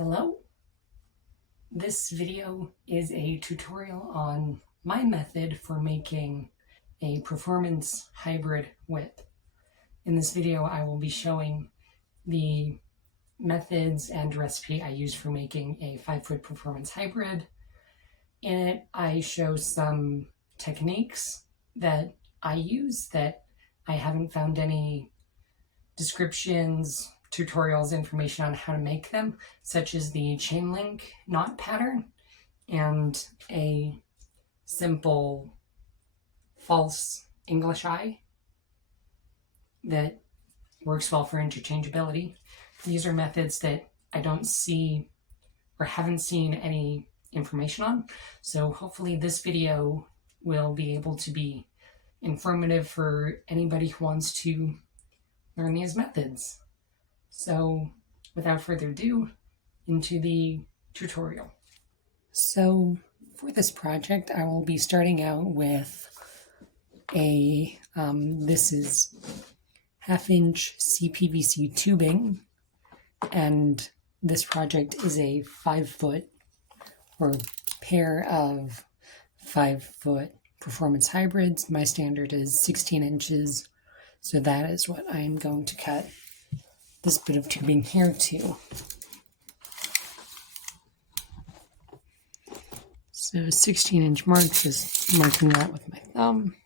Hello, this video is a tutorial on my method for making a performance hybrid whip. In this video I will be showing the methods and recipe I use for making a 5-foot performance hybrid. In it I show some techniques that I use that I haven't found any descriptions, tutorials, information on how to make them, such as the chain link knot pattern and a simple false English eye that works well for interchangeability. These are methods that I don't see or haven't seen any information on, so hopefully this video will be able to be informative for anybody who wants to learn these methods. So without further ado, into the tutorial. So for this project, I will be starting out with a, this is 1/2-inch CPVC tubing, and this project is a 5-foot or pair of 5-foot performance hybrids. My standard is 16 inches, so that is what I am going to cut this bit of tubing here to. So 16-inch mark, just marking that with my thumb.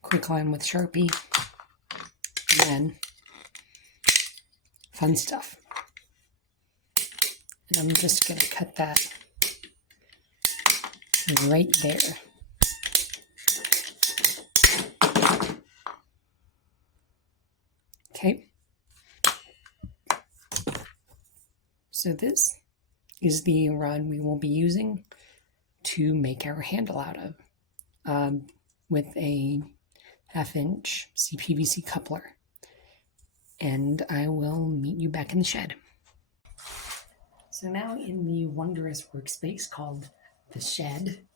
Quick line with Sharpie, and then fun stuff. And I'm just going to cut that right there. Okay, so this is the rod we will be using to make our handle out of, with a 1/2-inch CPVC coupler. And I will meet you back in the shed. So now in the wondrous workspace called the shed,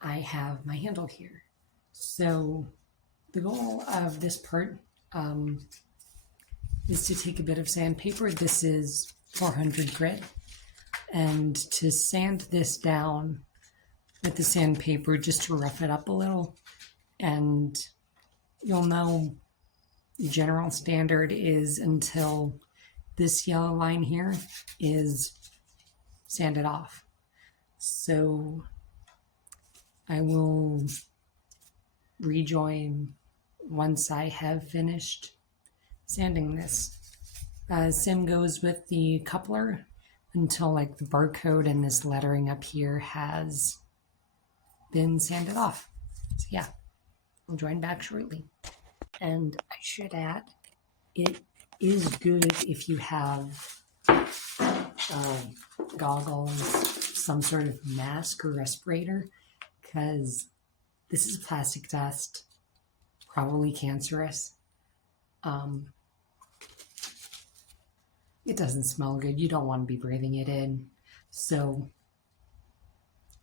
I have my handle here. So the goal of this part is to take a bit of sandpaper. This is 400 grit, and to sand this down with the sandpaper just to rough it up a little. And you'll know the general standard is until this yellow line here is sanded off. So I will rejoin once I have finished sanding this. Same goes with the coupler until like the barcode and this lettering up here has been sanded off. So yeah, I'll join back shortly. And I should add, it is good if you have goggles, some sort of mask or respirator, because this is plastic dust, probably cancerous. It doesn't smell good. You don't want to be breathing it in. So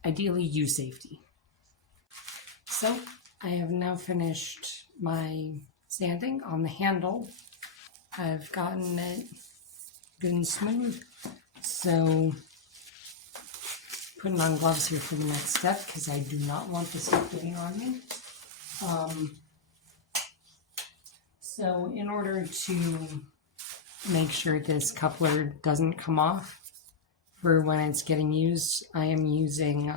ideally use safety. So I have now finished my sanding on the handle. I've gotten it good and smooth. So putting on gloves here for the next step because I do not want this stuff getting on me. So in order to make sure this coupler doesn't come off for when it's getting used, I am using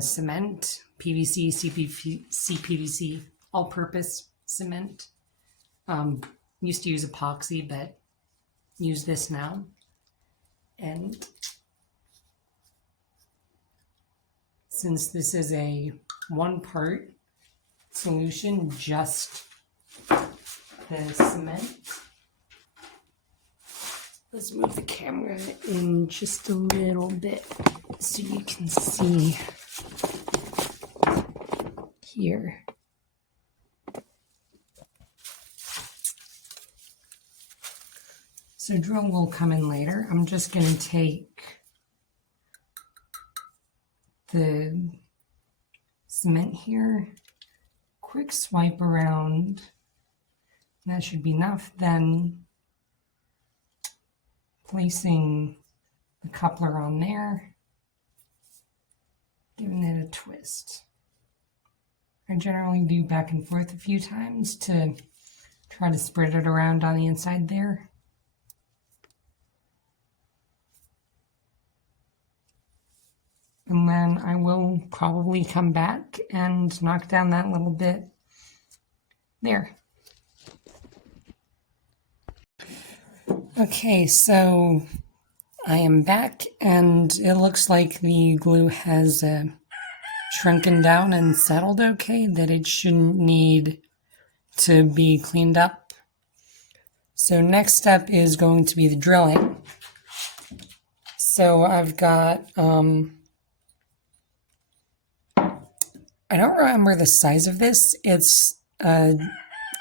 cement, PVC, CPVC, all-purpose cement. Used to use epoxy, but use this now. And since this is a 1-part solution, just the cement. Let's move the camera in just a little bit so you can see here. So drill will come in later. I'm just going to take the cement here quick swipe around. That should be enough. Then placing the coupler on there, giving it a twist. I generally do back and forth a few times to try to spread it around on the inside there. And then I will probably come back and knock down that little bit there. Okay, so I am back and it looks like the glue has shrunken down and settled okay, that it shouldn't need to be cleaned up. So next step is going to be the drilling. So I've got, I don't remember the size of this. It's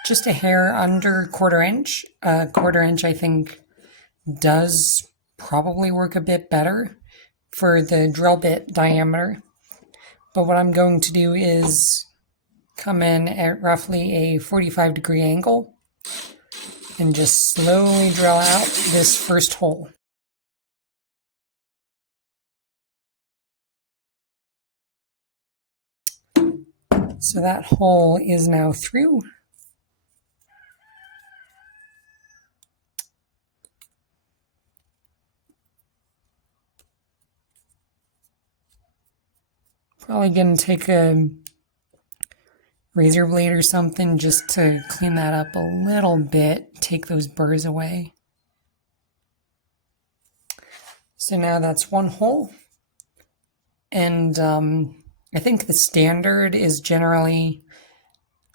just a hair under 1/4 inch. 1/4 inch I think does probably work a bit better for the drill bit diameter. But what I'm going to do is come in at roughly a 45-degree angle and just slowly drill out this first hole. So that hole is now through. Probably going to take a razor blade or something just to clean that up a little bit, take those burrs away. So now that's one hole. And I think the standard is generally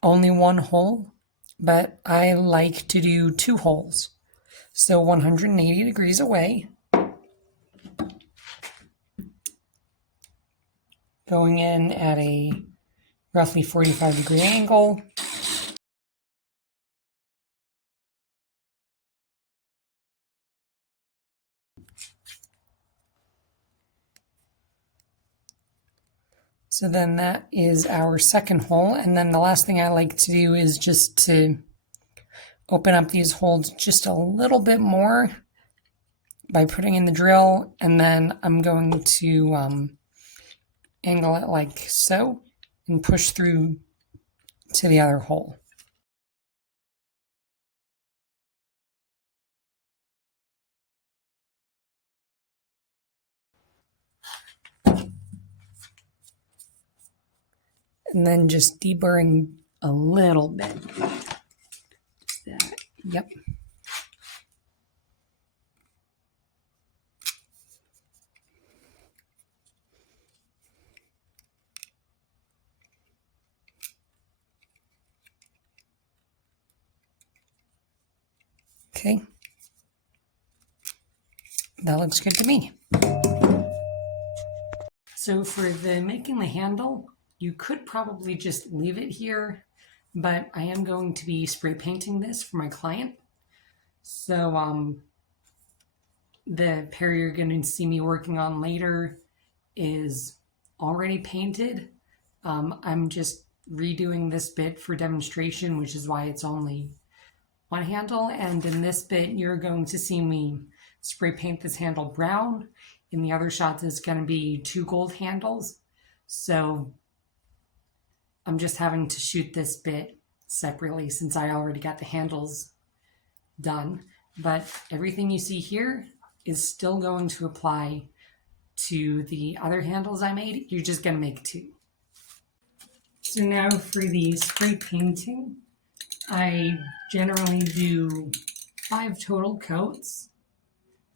only one hole, but I like to do 2 holes. So 180 degrees away, going in at a roughly 45-degree angle. So then that is our second hole. And then the last thing I like to do is just to open up these holes just a little bit more by putting in the drill. And then I'm going to angle it like so and push through to the other hole. And then just deburring a little bit. Yep. Okay. That looks good to me. So for making the handle, you could probably just leave it here, but I am going to be spray painting this for my client. So the pair you're going to see me working on later is already painted. I'm just redoing this bit for demonstration, which is why it's only one handle. And in this bit, you're going to see me spray paint this handle brown. In the other shots, it's going to be 2 gold handles. So I'm just having to shoot this bit separately since I already got the handles done. But everything you see here is still going to apply to the other handles I made. You're just going to make 2. So now for the spray painting, I generally do 5 total coats,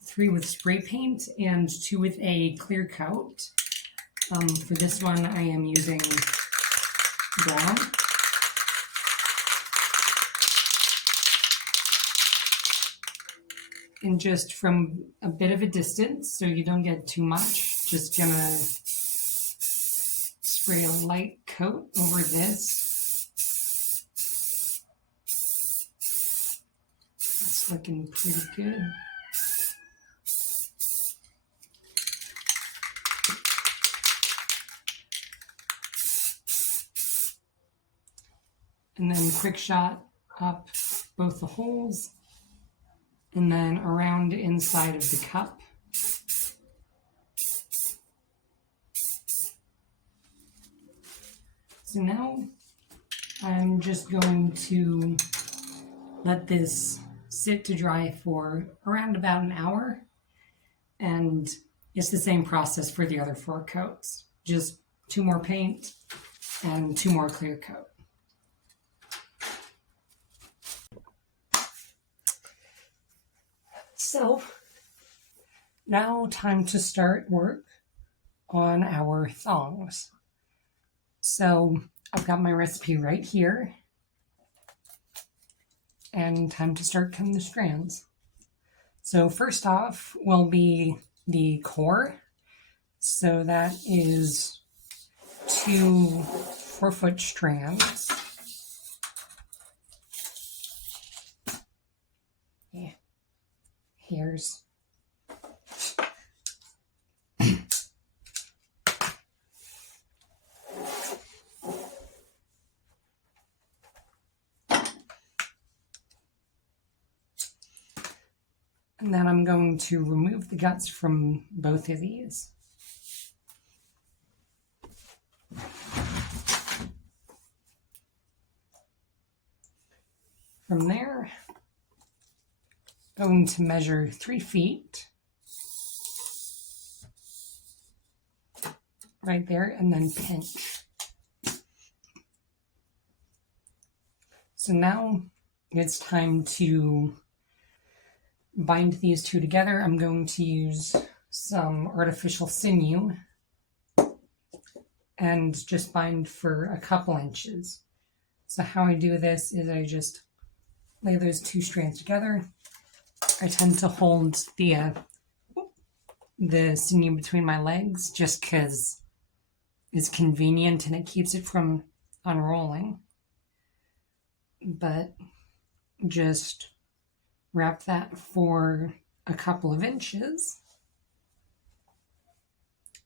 3 with spray paint and 2 with a clear coat. For this one, I am using brown. And just from a bit of a distance, so you don't get too much, just gonna spray a light coat over this. It's looking pretty good. and then quick shot up both the holes, and then around inside of the cup. So now I'm just going to let this sit to dry for around about an hour, and it's the same process for the other 4 coats. Just 2 more paint and 2 more clear coat. So now time to start work on our thongs. So I've got my recipe right here, and time to start cutting the strands. So first off will be the core. So that is 2 4-foot strands. Yeah. Here's and then I'm going to remove the guts from both of these. From there, going to measure 3 feet right there, and then pinch. So now it's time to bind these 2 together. I'm going to use some artificial sinew and just bind for a couple inches. So how I do this is I just lay those 2 strands together. I tend to hold the sinew between my legs just because it's convenient and it keeps it from unrolling. But just wrap that for a couple of inches.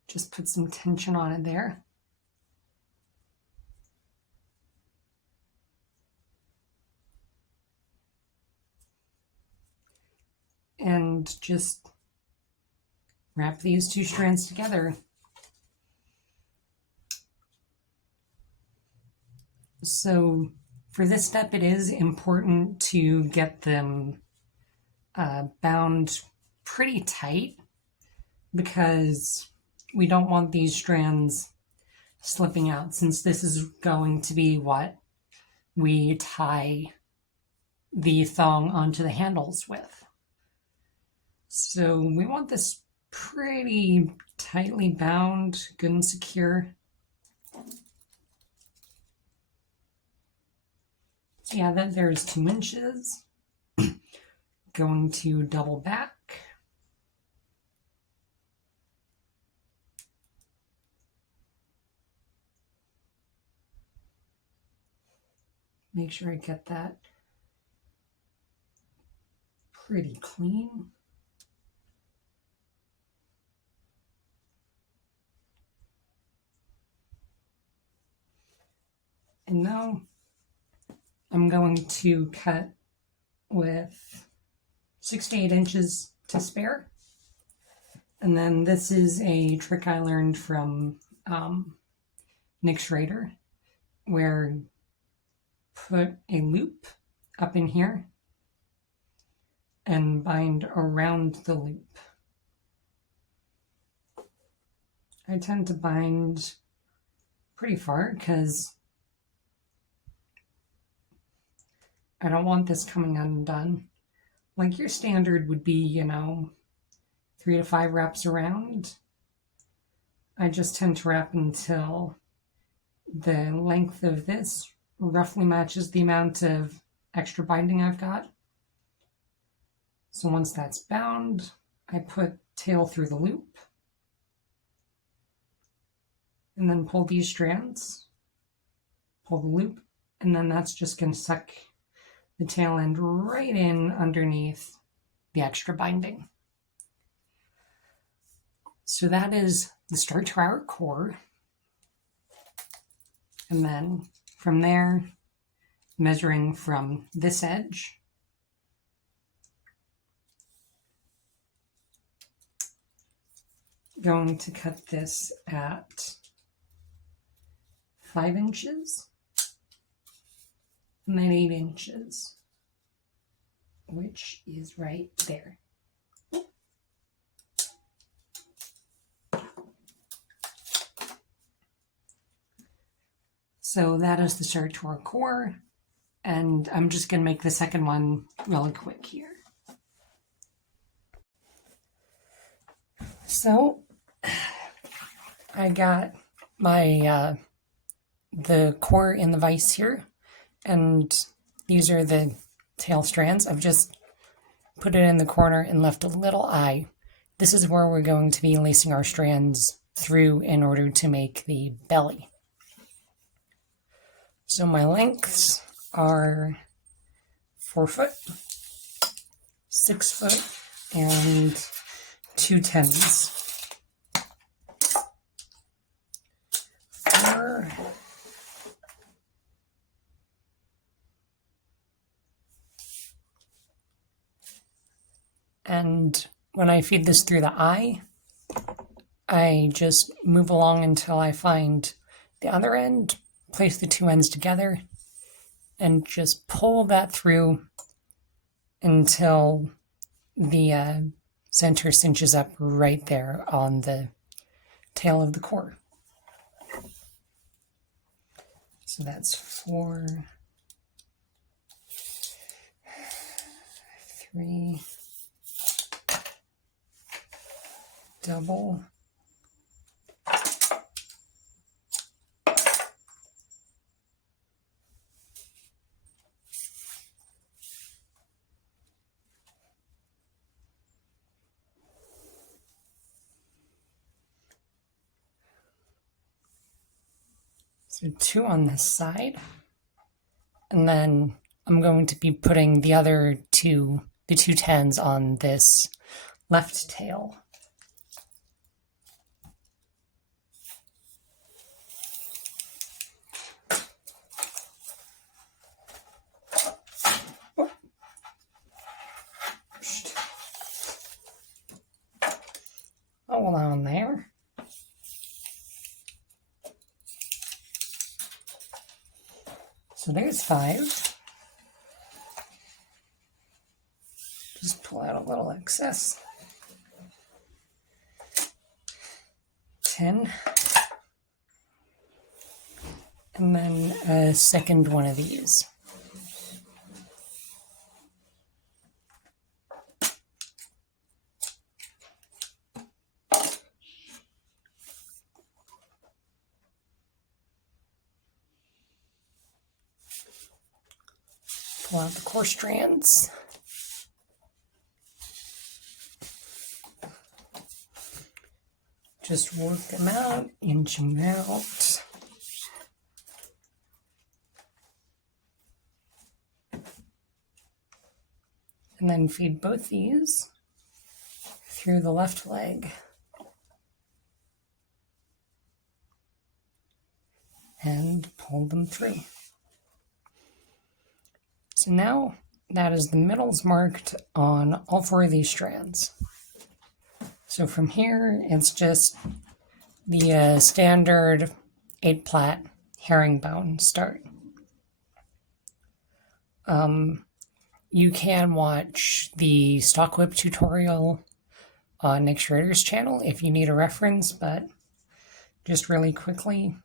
Just put some tension on it there. And just wrap these 2 strands together. So for this step, it is important to get them bound pretty tight, because we don't want these strands slipping out, since this is going to be what we tie the thong onto the handles with. So we want this pretty tightly bound, good and secure. So yeah, then there's 2 inches. Going to double back. Make sure I get that pretty clean. And now I'm going to cut with 6 to 8 inches to spare. And then this is a trick I learned from Nick Schrader, where put a loop up in here and bind around the loop. I tend to bind pretty far because I don't want this coming undone. Like your standard would be, 3 to 5 wraps around. I just tend to wrap until the length of this roughly matches the amount of extra binding I've got. So once that's bound, I put tail through the loop and then pull these strands, pull the loop, and then that's just going to suck the tail end right in underneath the extra binding. So that is the start to our core. And then from there, measuring from this edge going to cut this at 5 inches and then 8 inches, which is right there. So that is the start to our core, and I'm just going to make the second one really quick here. So I got my the core in the vise here, and these are the tail strands. I've just put it in the corner and left a little eye. This is where we're going to be lacing our strands through in order to make the belly. So my lengths are 4 foot, 6 foot, and 2 10s. 4, and when I feed this through the eye, I just move along until I find the other end, place the 2 ends together, and just pull that through until the center cinches up right there on the tail of the core. So that's 4, 3, double, so 2 on this side, and then I'm going to be putting the other 2, the 2 10s on this left tail. Hold on there. So there's 5. Just pull out a little excess. 10. And then a second one of these. Pull out the core strands. Just work them out, inch them out. And then feed both these through the left leg. And pull them through. So now that is the middles marked on all 4 of these strands. So from here, it's just the standard 8-plat herringbone start. You can watch the stock whip tutorial on Nick Schrader's channel if you need a reference, but just really quickly,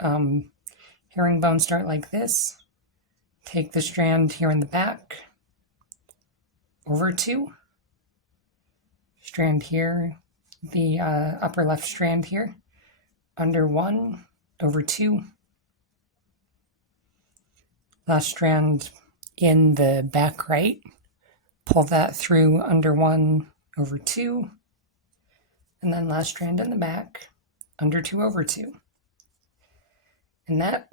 herringbone start like this. Take the strand here in the back, over 2, strand here, the upper left strand here, under 1, over 2, last strand in the back right, pull that through under 1, over 2, and then last strand in the back, under 2, over 2. And that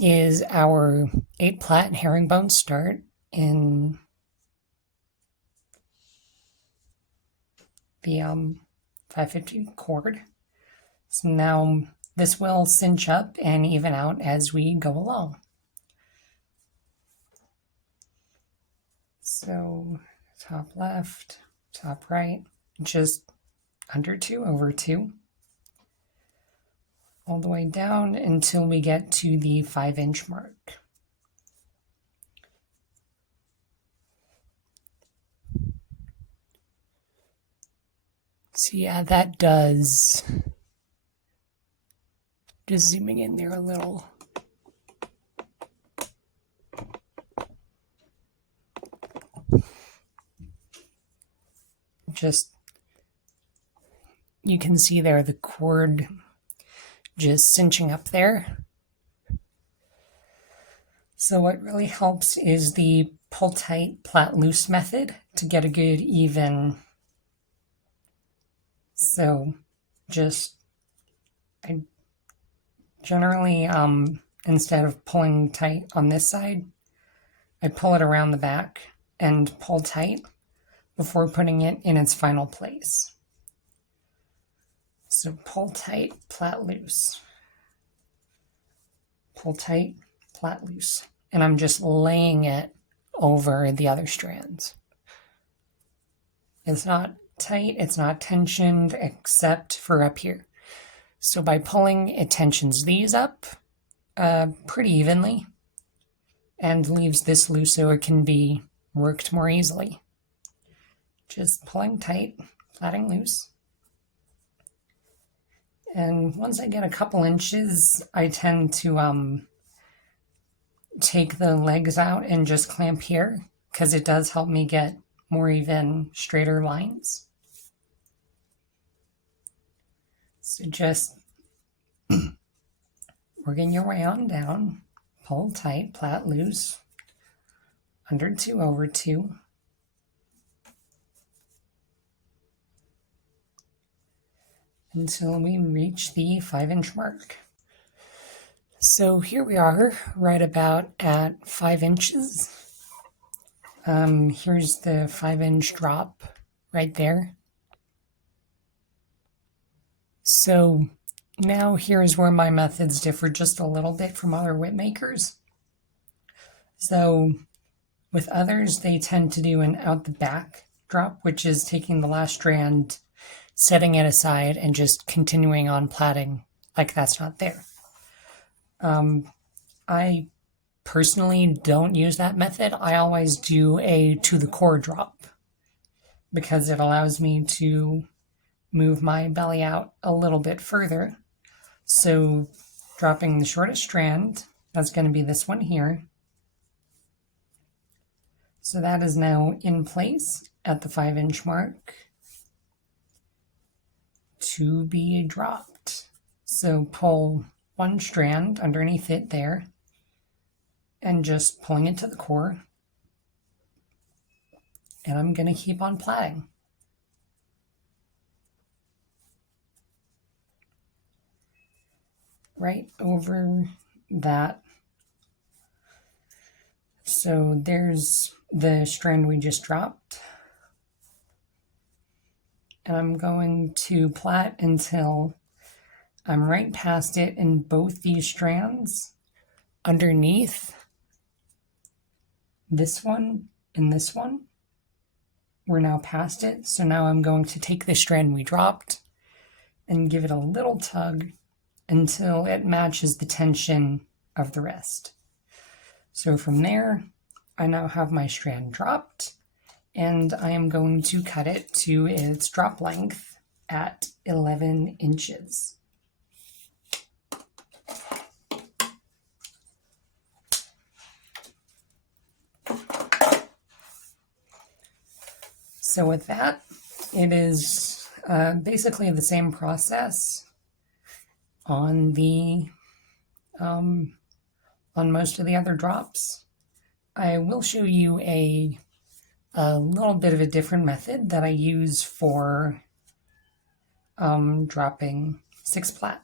is our 8-plat herringbone start in the 550 cord. So now this will cinch up and even out as we go along. So top left, top right, just under 2/2, all the way down until we get to the 5-inch mark. So yeah, that does, just zooming in there a little. Just, you can see there the cord just cinching up there. So what really helps is the pull tight, plait loose method to get a good even. So just, I generally, instead of pulling tight on this side, I pull it around the back and pull tight before putting it in its final place. So pull tight, plait loose. Pull tight, plait loose. And I'm just laying it over the other strands. It's not tight, it's not tensioned, except for up here. So by pulling, it tensions these up pretty evenly and leaves this loose so it can be worked more easily. Just pulling tight, plaiting loose. And once I get a couple inches, I tend to take the legs out and just clamp here, because it does help me get more even, straighter lines. So just working your way on down, pull tight, plait loose, under 2/2. Until we reach the 5-inch mark. So here we are, right about at 5 inches. Here's the 5-inch drop right there. So now here's where my methods differ just a little bit from other whip makers. So with others, they tend to do an out the back drop, which is taking the last strand, setting it aside, and just continuing on plaiting like that's not there. I personally don't use that method. I always do a to the core drop because it allows me to move my belly out a little bit further. So dropping the shortest strand, that's going to be this one here. So that is now in place at the 5-inch mark to be dropped. So pull one strand underneath it there and just pulling it to the core. And I'm going to keep on plaiting. Right over that. So there's the strand we just dropped. And I'm going to plait until I'm right past it in both these strands underneath this one and this one. We're now past it. So now I'm going to take the strand we dropped and give it a little tug until it matches the tension of the rest. So from there, I now have my strand dropped, and I am going to cut it to its drop length at 11 inches. So with that, it is basically the same process on the on most of the other drops. I will show you a little bit of a different method that I use for dropping 6 plait.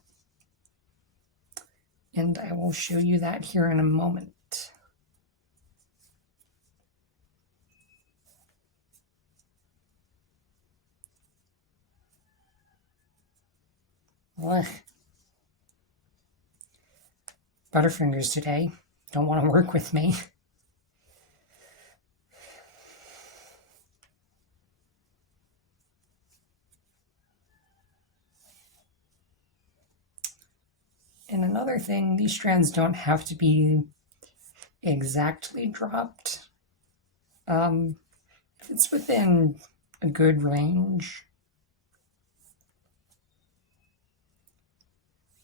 And I will show you that here in a moment. Ugh. Butterfingers today don't want to work with me. another thing, these strands don't have to be exactly dropped. If it's within a good range.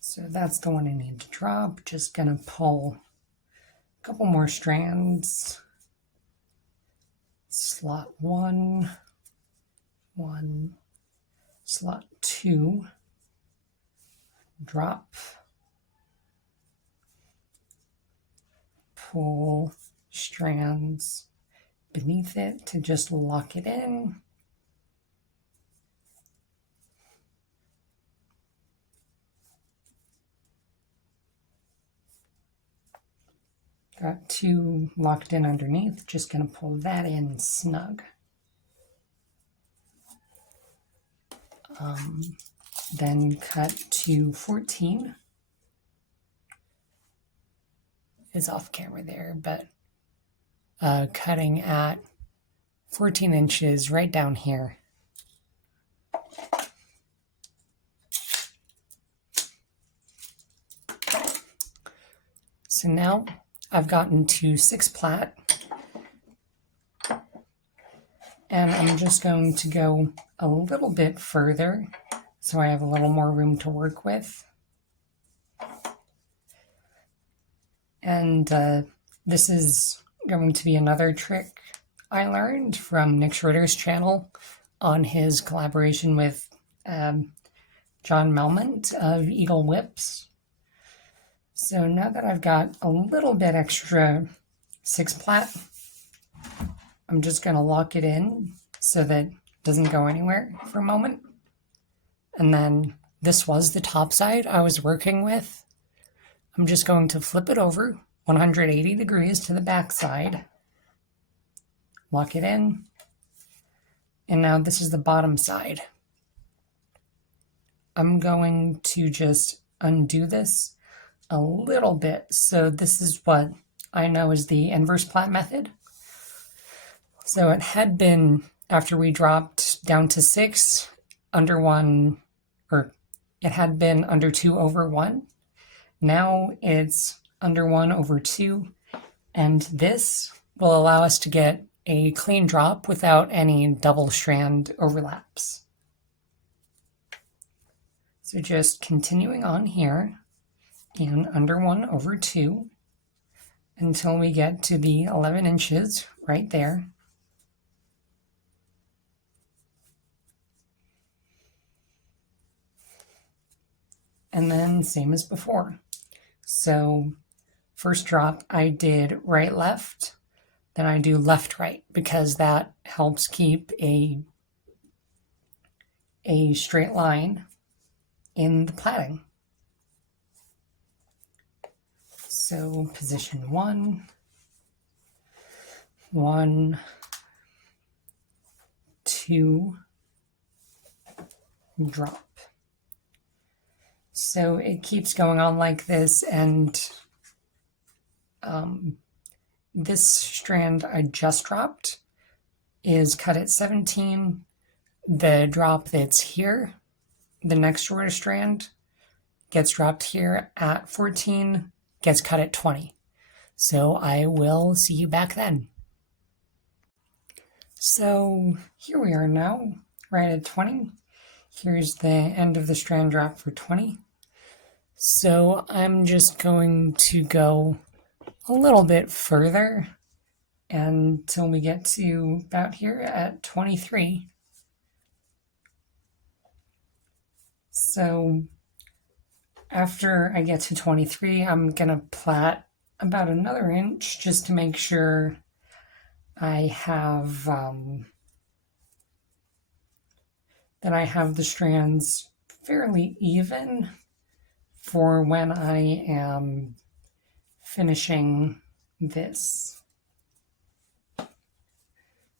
So that's the one I need to drop. Just gonna pull a couple more strands. Slot 1, slot 2, drop, pull strands beneath it to just lock it in. Got 2 locked in underneath, just gonna pull that in snug. Then cut to 14. It's off camera there, but cutting at 14 inches right down here. So now I've gotten to 6 plat, and I'm just going to go a little bit further so I have a little more room to work with. And this is going to be another trick I learned from Nick Schroeder's channel on his collaboration with John Melmont of Eagle Whips. So now that I've got a little bit extra 6 plat, I'm just going to lock it in so that it doesn't go anywhere for a moment. And then this was the top side I was working with. I'm just going to flip it over 180 degrees to the back side, lock it in, and now this is the bottom side. I'm going to just undo this a little bit. So this is what I know is the inverse plat method. So it had been, after we dropped down to 6, under 1, or it had been under 2 over 1. Now it's under 1 over 2, and this will allow us to get a clean drop without any double strand overlaps. So just continuing on here in under 1 over 2 until we get to the 11 inches right there. And then same as before. So first drop I did right left, then I do left right because that helps keep a straight line in the plaiting. So position 1, 1, 2, drop. So it keeps going on like this, and this strand I just dropped is cut at 17. The drop that's here, the next shorter strand, gets dropped here at 14, gets cut at 20. So I will see you back then. So here we are now, right at 20. Here's the end of the strand drop for 20. So I'm just going to go a little bit further until we get to about here at 23. So after I get to 23, I'm gonna plait about another inch just to make sure I have that I have the strands fairly even for when I am finishing this.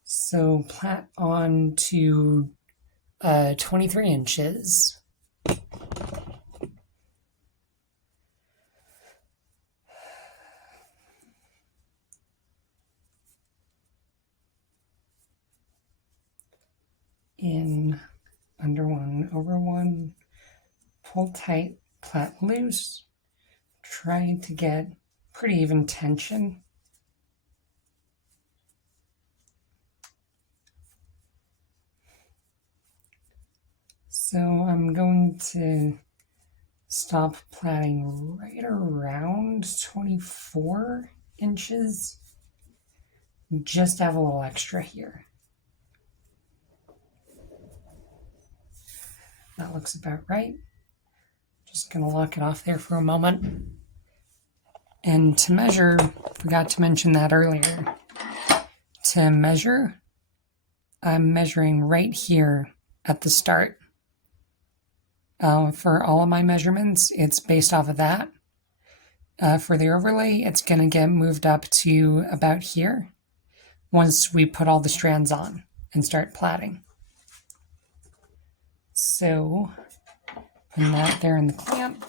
So plait on to 23 inches. In under 1 over 1, pull tight, plait loose, try to get pretty even tension. So I'm going to stop plaiting right around 24 inches. Just have a little extra here. That looks about right. Just gonna lock it off there for a moment. And to measure, forgot to mention that earlier. To measure, I'm measuring right here at the start. For all of my measurements, it's based off of that. For the overlay, it's going to get moved up to about here once we put all the strands on and start plaiting. So, putting that there in the clamp.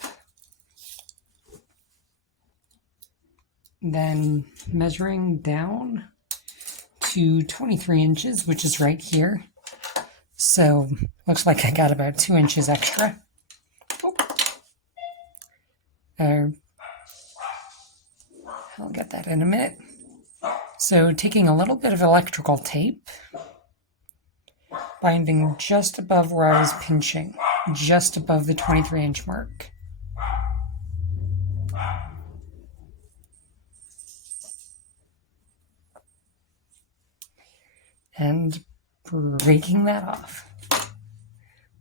Then measuring down to 23 inches, which is right here. So, looks like I got about 2 inches extra. I'll get that in a minute. So, taking a little bit of electrical tape, binding just above where I was pinching, just above the 23-inch mark. And breaking that off.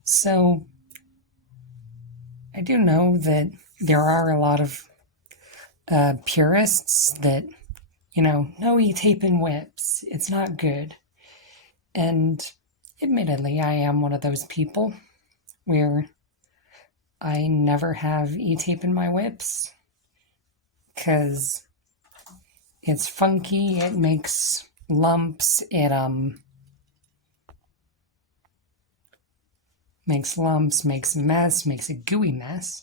So, I do know that there are a lot of purists that, no e-tape in whips, it's not good. And admittedly, I am one of those people where I never have e-tape in my whips because it's funky, it makes lumps, it makes lumps, makes a mess, makes a gooey mess.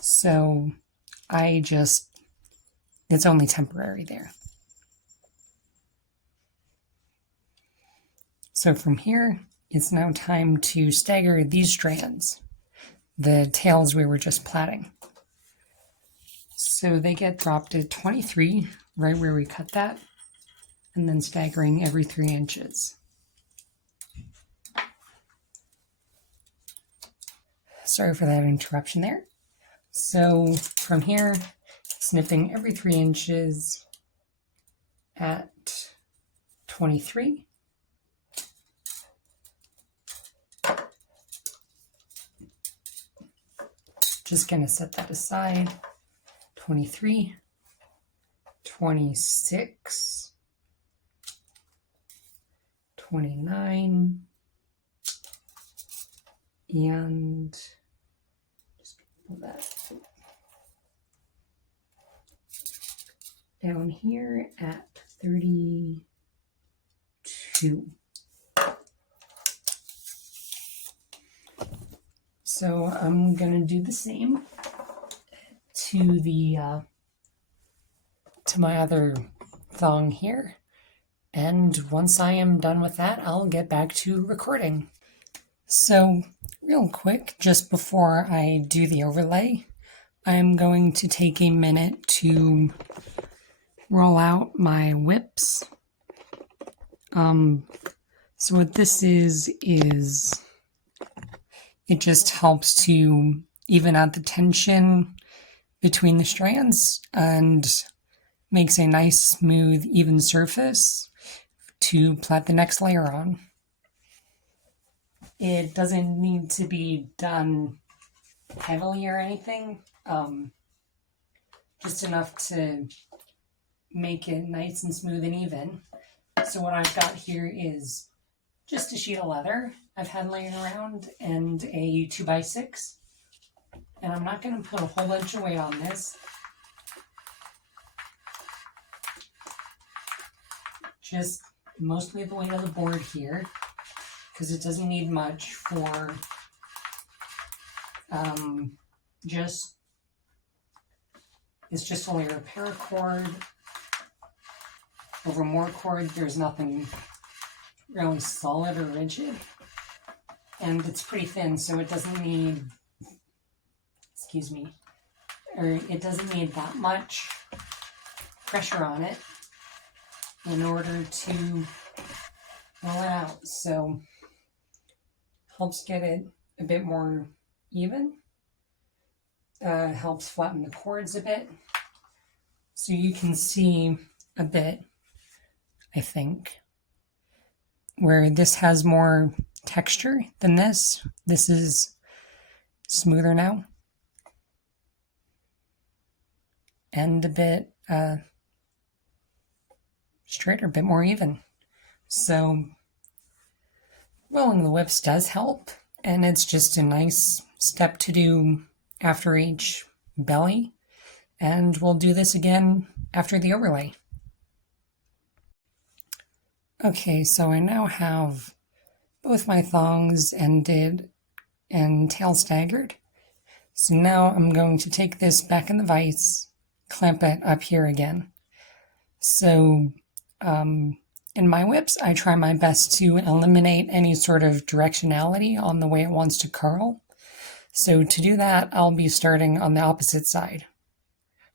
So it's only temporary there. So from here, it's now time to stagger these strands, the tails we were just plaiting. So they get dropped at 23, right where we cut that, and then staggering every 3 inches. Sorry for that interruption there. So from here, snipping every 3 inches at 23. Just going to set that aside. 23, 26, 29, and just pull that down here at 32. So I'm going to do the same to my other thong here. And once I am done with that, I'll get back to recording. So real quick, just before I do the overlay, I'm going to take a minute to roll out my whips. So what this is it just helps to even out the tension between the strands and makes a nice, smooth, even surface to plait the next layer on. It doesn't need to be done heavily or anything, just enough to make it nice and smooth and even. So what I've got here is just a sheet of leather I've had laying around and a 2x6. And I'm not going to put a whole bunch of weight on this. Just mostly the weight of the board here, because it doesn't need much for it's just a layer of paracord. Over more cord, there's nothing really solid or rigid. And it's pretty thin, so it doesn't need, or it doesn't need that much pressure on it in order to roll it out. So helps get it a bit more even, helps flatten the cords a bit. So you can see a bit, I think, where this has more texture than this. This is smoother now. And a bit straighter, a bit more even. So rolling the whips does help, and it's just a nice step to do after each belly. And we'll do this again after the overlay. Okay, so I now have both my thongs ended and tail staggered. So now I'm going to take this back in the vise, clamp it up here again. So in my whips, I try my best to eliminate any sort of directionality on the way it wants to curl. So to do that, I'll be starting on the opposite side.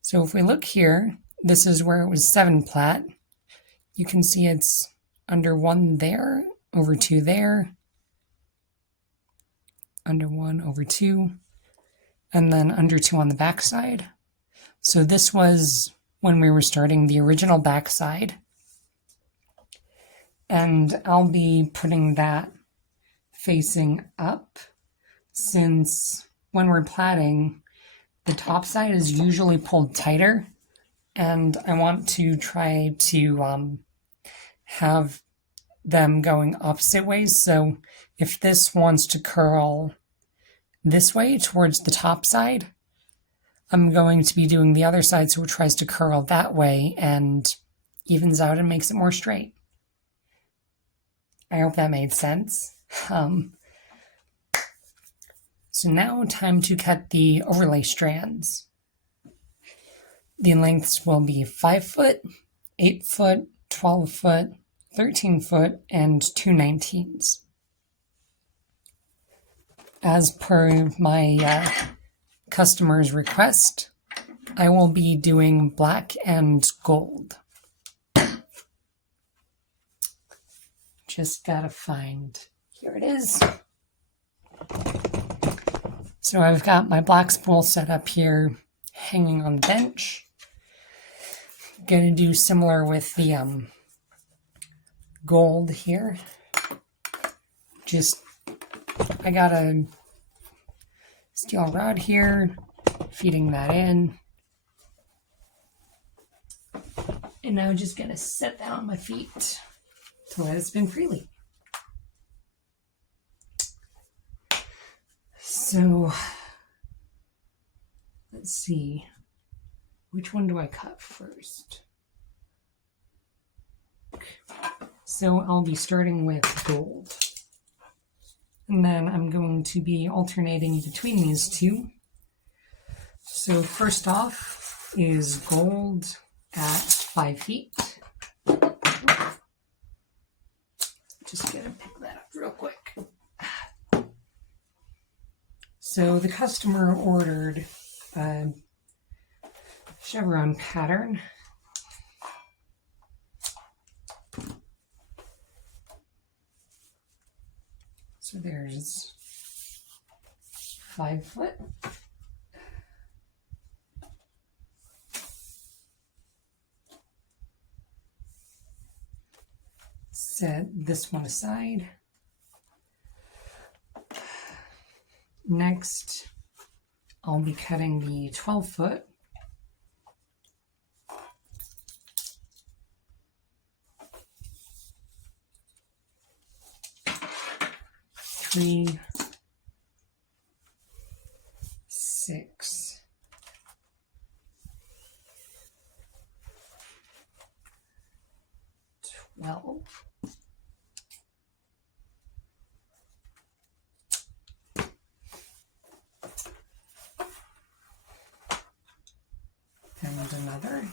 So if we look here, this is where it was 7 plat. You can see it's under 1 there, over 2 there, under 1, over 2, and then under 2 on the back side. So this was when we were starting the original back side. And I'll be putting that facing up, since when we're plaiting, the top side is usually pulled tighter, and I want to try to have them going opposite ways. So if this wants to curl this way towards the top side, I'm going to be doing the other side so it tries to curl that way and evens out and makes it more straight. I hope that made sense. So now time to cut the overlay strands. The lengths will be 5 foot, 8 foot, 12 foot, 13 foot, and 2/19. As per my customer's request, I will be doing black and gold. Just gotta find, here it is. So I've got my black spool set up here, hanging on the bench. Gonna do similar with the gold here. Just, I got a steel rod here, feeding that in. And now just gonna set that on my feet to let it spin freely. So let's see, which one do I cut first? So I'll be starting with gold, and then I'm going to be alternating between these two. So first off is gold at 5 feet. Just gonna pick that up real quick. So the customer ordered a chevron pattern. So there's 5 foot. Set this one aside. Next, I'll be cutting the 12 foot. Three, 6, 12. And another.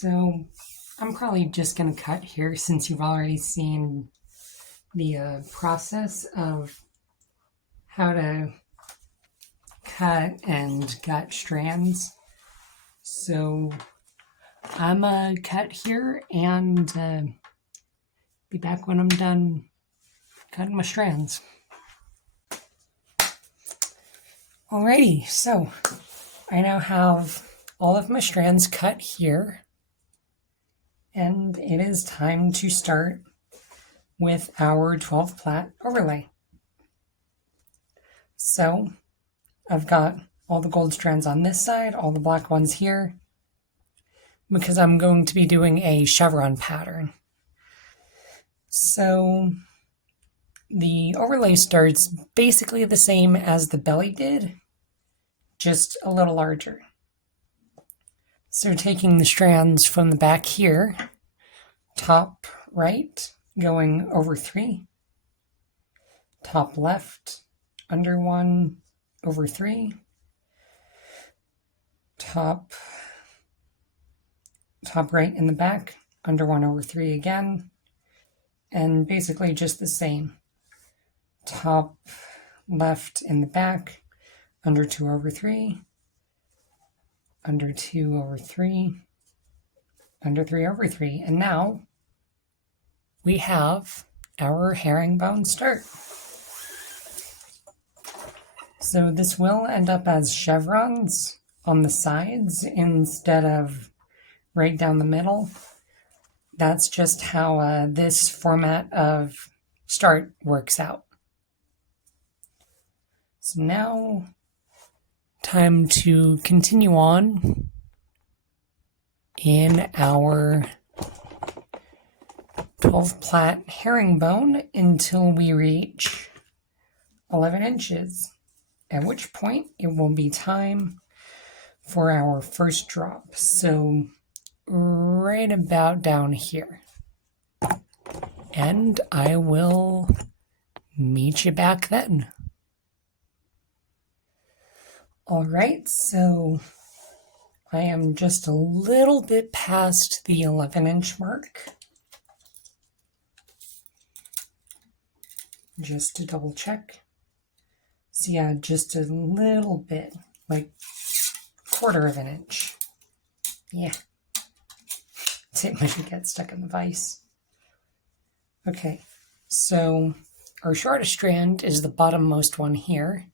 So I'm probably just going to cut here since you've already seen the process of how to cut and gut strands. So I'm going to cut here and be back when I'm done cutting my strands. Alrighty, so I now have all of my strands cut here, and it is time to start with our 12 plait overlay. So I've got all the gold strands on this side, all the black ones here, because I'm going to be doing a chevron pattern. So the overlay starts basically the same as the belly did, just a little larger. So taking the strands from the back here, top right, going over 3, top left, under 1, over 3, top right in the back, under 1 over 3 again, and basically just the same. Top left in the back, under 2 over 3, under 2 over 3, under 3 over 3. And now we have our herringbone start. So this will end up as chevrons on the sides instead of right down the middle. That's just how this format of start works out. So now, time to continue on in our 12 plait herringbone until we reach 11 inches, at which point it will be time for our first drop. So right about down here. And I will meet you back then. All right, so I am just a little bit past the 11-inch mark. Just to double check. So yeah, just a little bit, like 1/4 of an inch. Yeah. It might get stuck in the vise. Okay, so our shortest strand is the bottommost one here.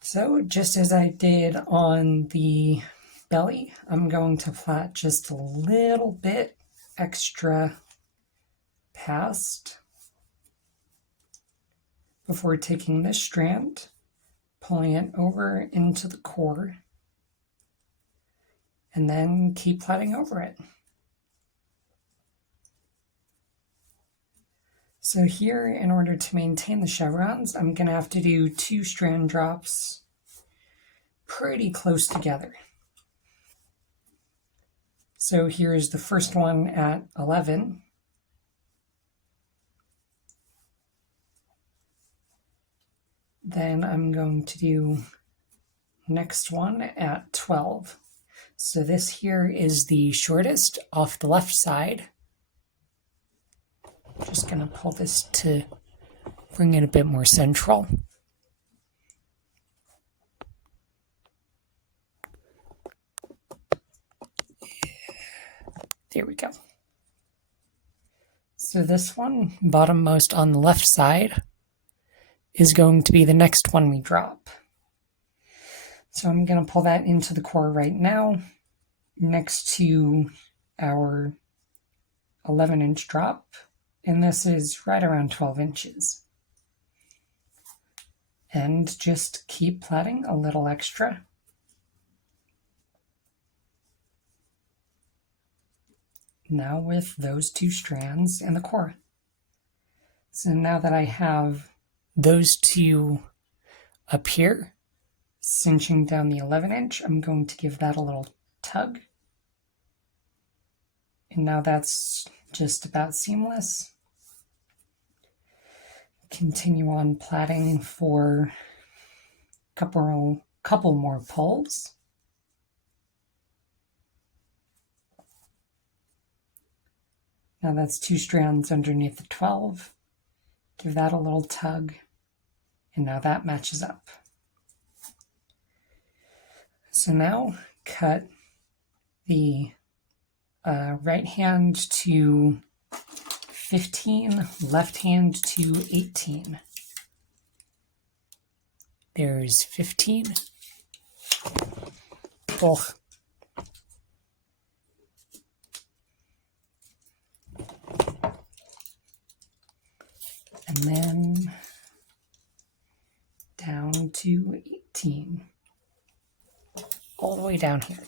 So just as I did on the belly, I'm going to plait just a little bit extra past before taking this strand, pulling it over into the core, and then keep plaiting over it. So here, in order to maintain the chevrons, I'm going to have to do 2 strand drops pretty close together. So here's the first one at 11. Then I'm going to do next one at 12. So this here is the shortest off the left side. Just going to pull this to bring it a bit more central. There we go. So this one, bottommost on the left side, is going to be the next one we drop. So I'm going to pull that into the core right now, next to our 11-inch drop, and this is right around 12 inches. And just keep plaiting a little extra. Now with those 2 strands in the core. So now that I have those 2 up here, cinching down the 11-inch, I'm going to give that a little tug. And now that's just about seamless. Continue on plaiting for a couple more pulls. Now that's 2 strands underneath the 12. Give that a little tug, and now that matches up. So now cut the right hand to 15, left hand to 18. There's 15. Oh. And then down to 18. All the way down here.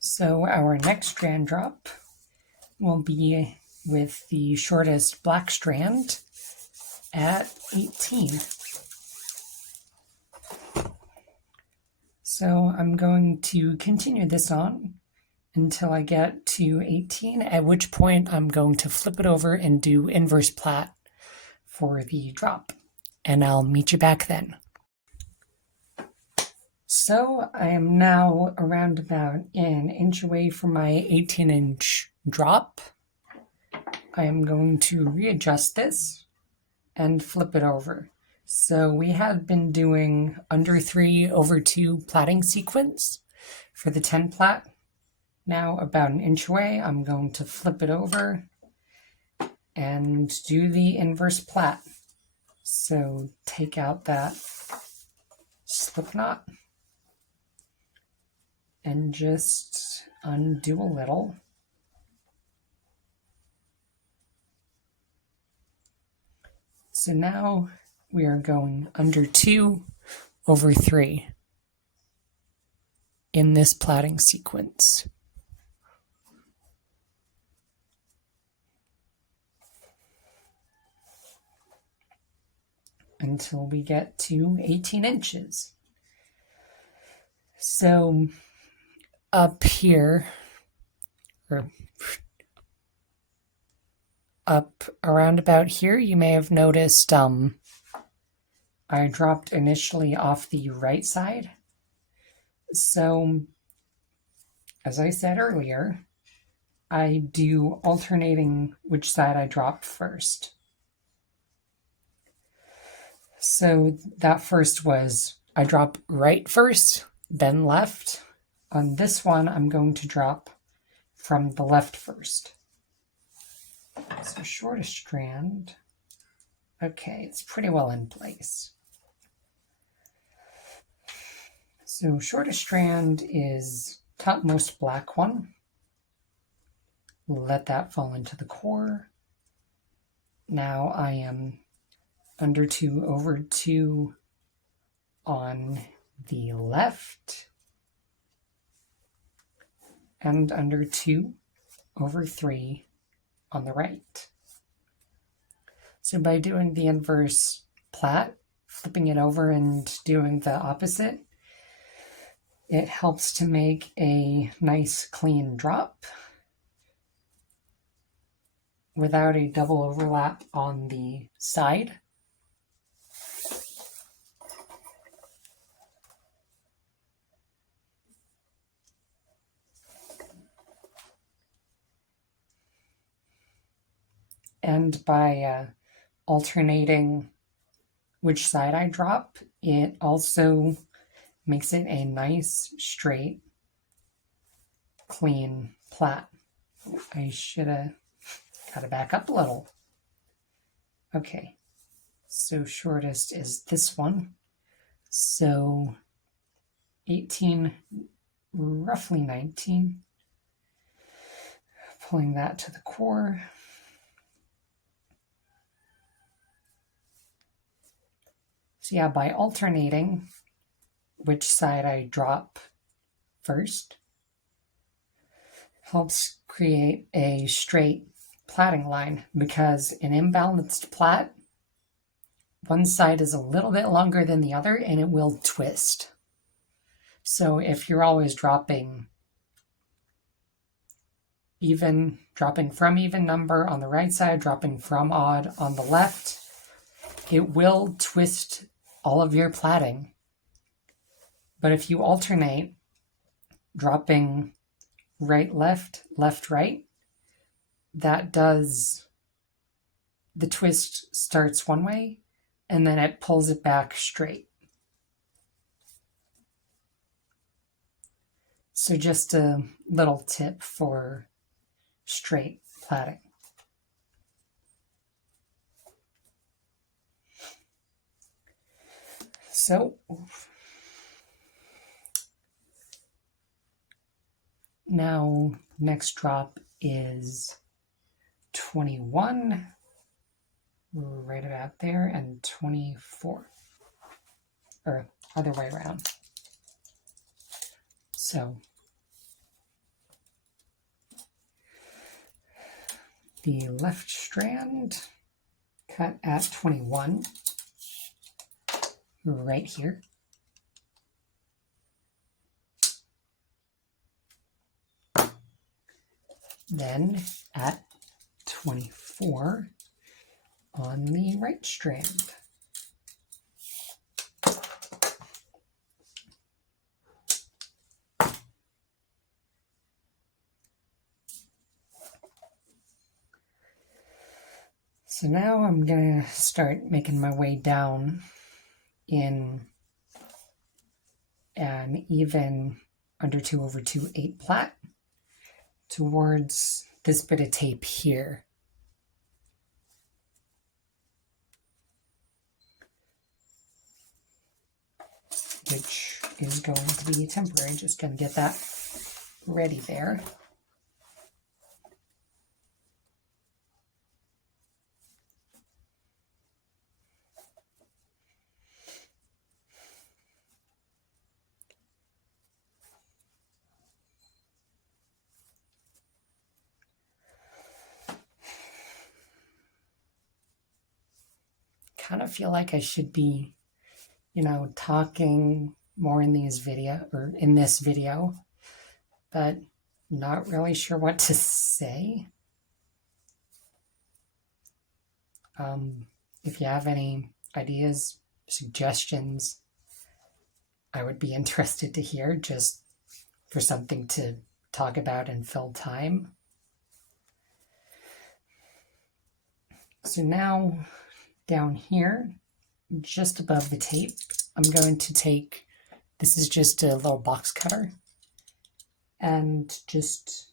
So our next strand drop will be with the shortest black strand at 18. So I'm going to continue this on until I get to 18, at which point I'm going to flip it over and do inverse plait for the drop. And I'll meet you back then. So I am now around about an inch away from my 18-inch drop. I am going to readjust this and flip it over. So we had been doing under 3/2 plaiting sequence for the 10 plait. Now about an inch away, I'm going to flip it over and do the inverse plait. So take out that slip knot and just undo a little. So now we are going under 2/3 in this plaiting sequence. Until we get to 18 inches. So up here, or up around about here, you may have noticed I dropped initially off the right side. So as I said earlier, I do alternating which side I drop first. So that first was I drop right first, then left. On this one, I'm going to drop from the left first. So shortest strand. Okay, it's pretty well in place. So shortest strand is topmost black one. Let that fall into the core. Now I am under 2/2 on the left and under 2/3 on the right. So by doing the inverse plait, flipping it over and doing the opposite, it helps to make a nice clean drop without a double overlap on the side. And by alternating which side I drop, it also makes it a nice, straight, clean plait. I should have got to back up a little. Okay, so shortest is this one. So 18, roughly 19. Pulling that to the core. So yeah, by alternating which side I drop first, helps create a straight plaiting line, because an imbalanced plait, one side is a little bit longer than the other and it will twist. So if you're always dropping from even number on the right side, dropping from odd on the left, it will twist all of your plaiting. But if you alternate dropping right, left, left, right, that does, the twist starts one way and then it pulls it back straight. So just a little tip for straight plaiting. So now next drop is 21, right about there, and 24, or other way around. So the left strand cut at 21, right here. Then at 24 on the right strand. So now I'm going to start making my way down in an even under 2/2 8 plat towards this bit of tape here. Which is going to be temporary. Just going to get that ready there. Kind of feel like I should be, talking more in this video, but not really sure what to say. If you have any ideas, suggestions, I would be interested to hear, just for something to talk about and fill time. So now down here, just above the tape, I'm going to take, this is just a little box cutter, and just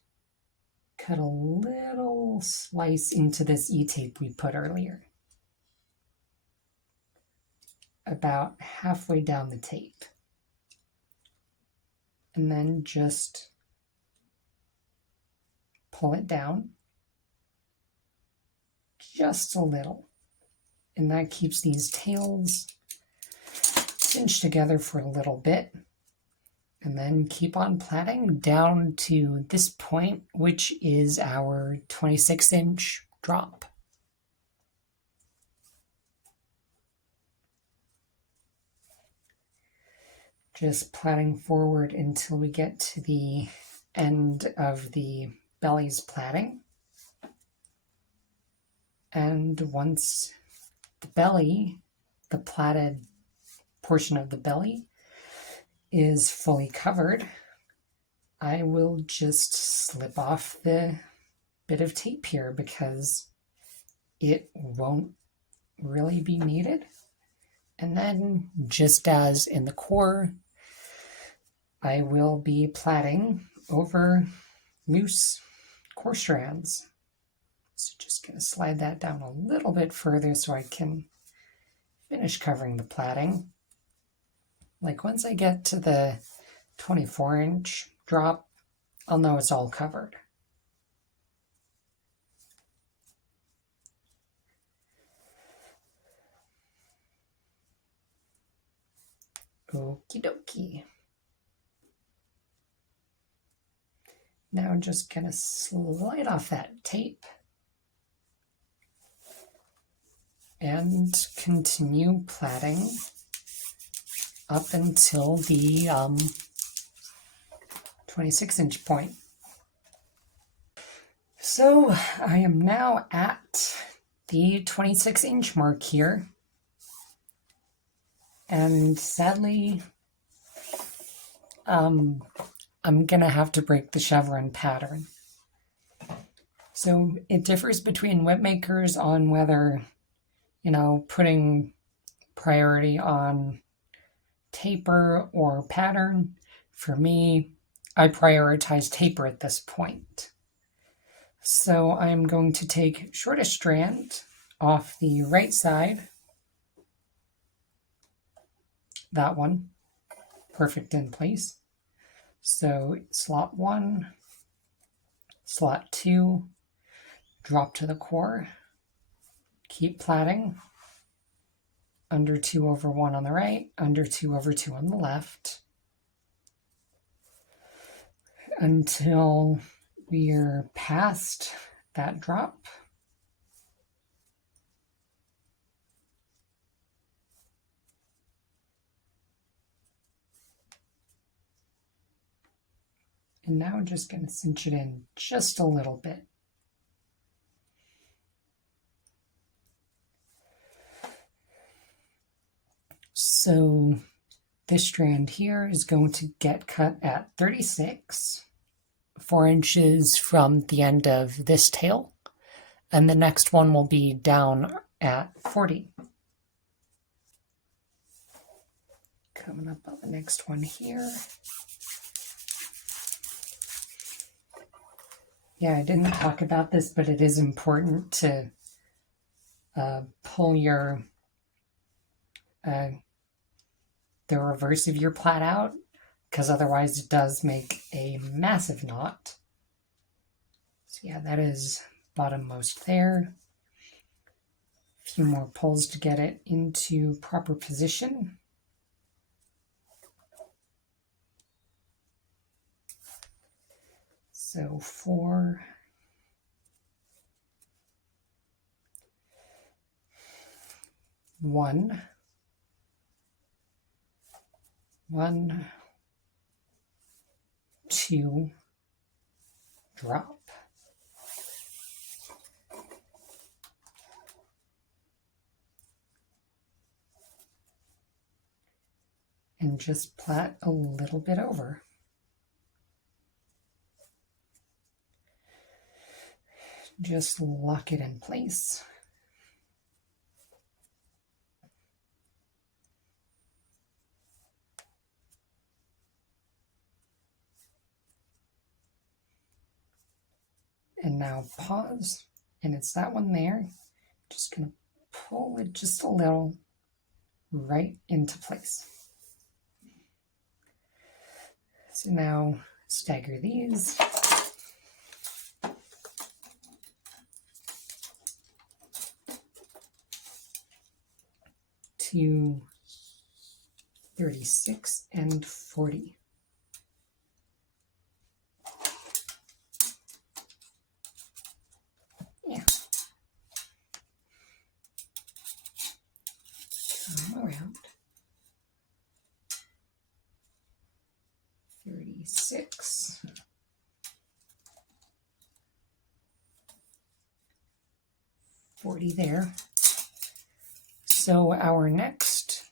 cut a little slice into this E-tape we put earlier. About halfway down the tape. And then just pull it down just a little. And that keeps these tails cinched together for a little bit. And then keep on plaiting down to this point, which is our 26-inch drop. Just plaiting forward until we get to the end of the belly's plaiting. And once the belly, the plaited portion of the belly, is fully covered, I will just slip off the bit of tape here because it won't really be needed. And then, just as in the core, I will be plaiting over loose core strands. So just going to slide that down a little bit further so I can finish covering the plaiting. Like once I get to the 24-inch drop, I'll know it's all covered. Okie dokie. Now I'm just going to slide off that tape and continue plaiting up until the 26-inch point. So I am now at the 26-inch mark here. And sadly, I'm gonna have to break the chevron pattern. So it differs between whip makers on whether, putting priority on taper or pattern. For me, I prioritize taper at this point. So I'm going to take shortest strand off the right side, that one, perfect in place. So slot 1, slot 2, drop to the core, keep plaiting, under 2/1 on the right, under 2/2 on the left, until we're past that drop. And now I'm just going to cinch it in just a little bit. So this strand here is going to get cut at 36, 4 inches from the end of this tail, and the next one will be down at 40. Coming up on the next one here. Yeah, I didn't talk about this, but it is important to pull your the reverse of your plait out, because otherwise it does make a massive knot. So yeah, that is bottommost there. A few more pulls to get it into proper position. So 4, 1, 1, 2, drop. And just plait a little bit over. Just lock it in place. And now pause, and it's that one there. Just going to pull it just a little right into place. So now stagger these. To 36 and 40. Yeah. Come around. 36. 40 there. So our next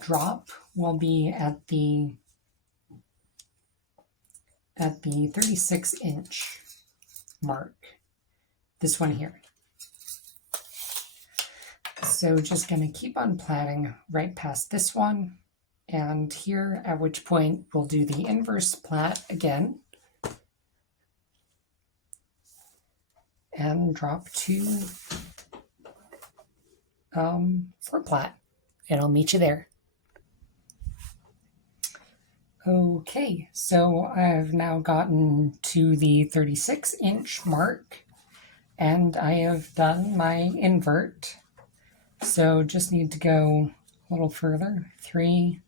drop will be at the 36-inch mark. This one here. So just going to keep on plaiting right past this one, and here, at which point we'll do the inverse plait again and drop to 4 plait, and I'll meet you there. Okay, so I've now gotten to the 36-inch mark, and I have done my invert. So just need to go a little further. 3,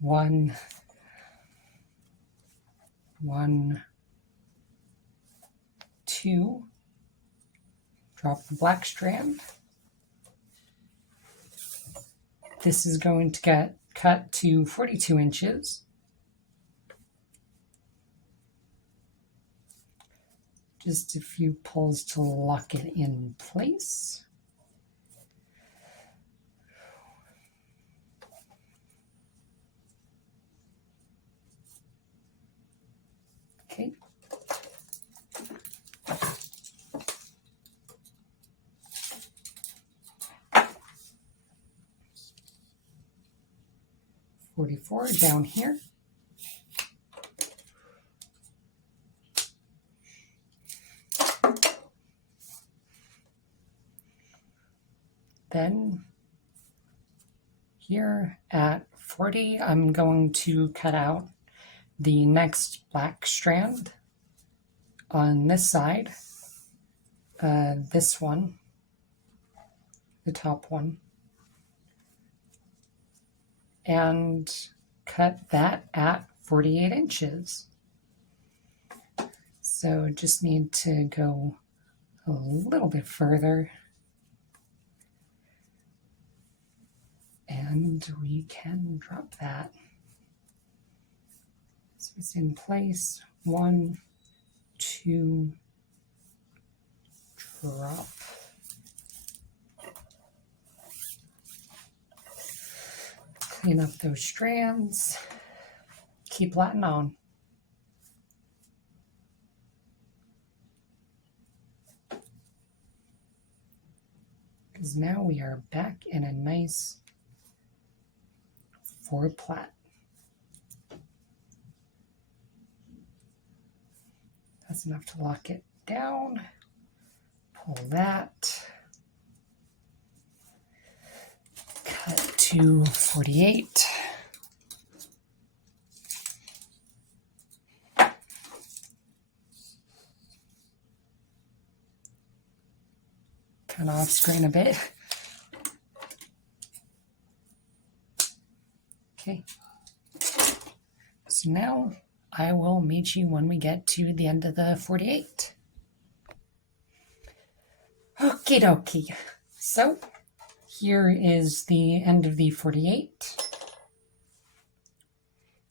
1, 1, 2. Drop the black strand. This is going to get cut to 42 inches. Just a few pulls to lock it in place. 44 down here. Then here at 40, I'm going to cut out the next black strand on this side, this one, the top one, and cut that at 48 inches. So just need to go a little bit further, and we can drop that. So it's in place. 1, 2, drop. Clean up those strands. Keep Latin on. Because now we are back in a nice 4 plait. That's enough to lock it down. Pull that. Cut to 48. Kind of off screen a bit. Okay. So now I will meet you when we get to the end of the 48. Okie dokie. So here is the end of the 48.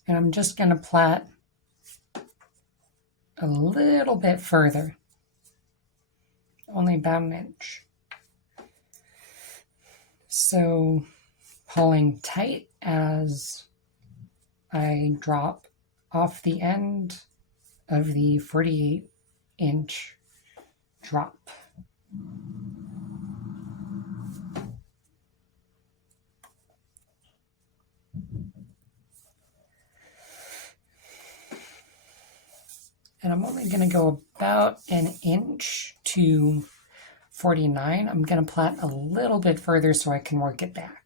And I'm just going to plait a little bit further. Only about an inch. So pulling tight as I drop off the end of the 48-inch drop. And I'm only going to go about an inch to 49. I'm going to plait a little bit further so I can work it back.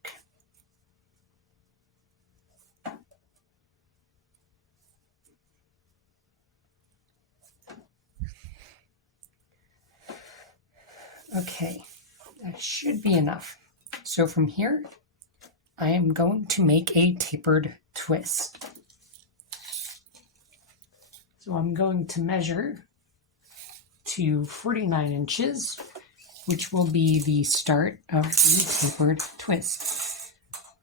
Okay, that should be enough. So from here, I am going to make a tapered twist. So I'm going to measure to 49 inches, which will be the start of the tapered twist.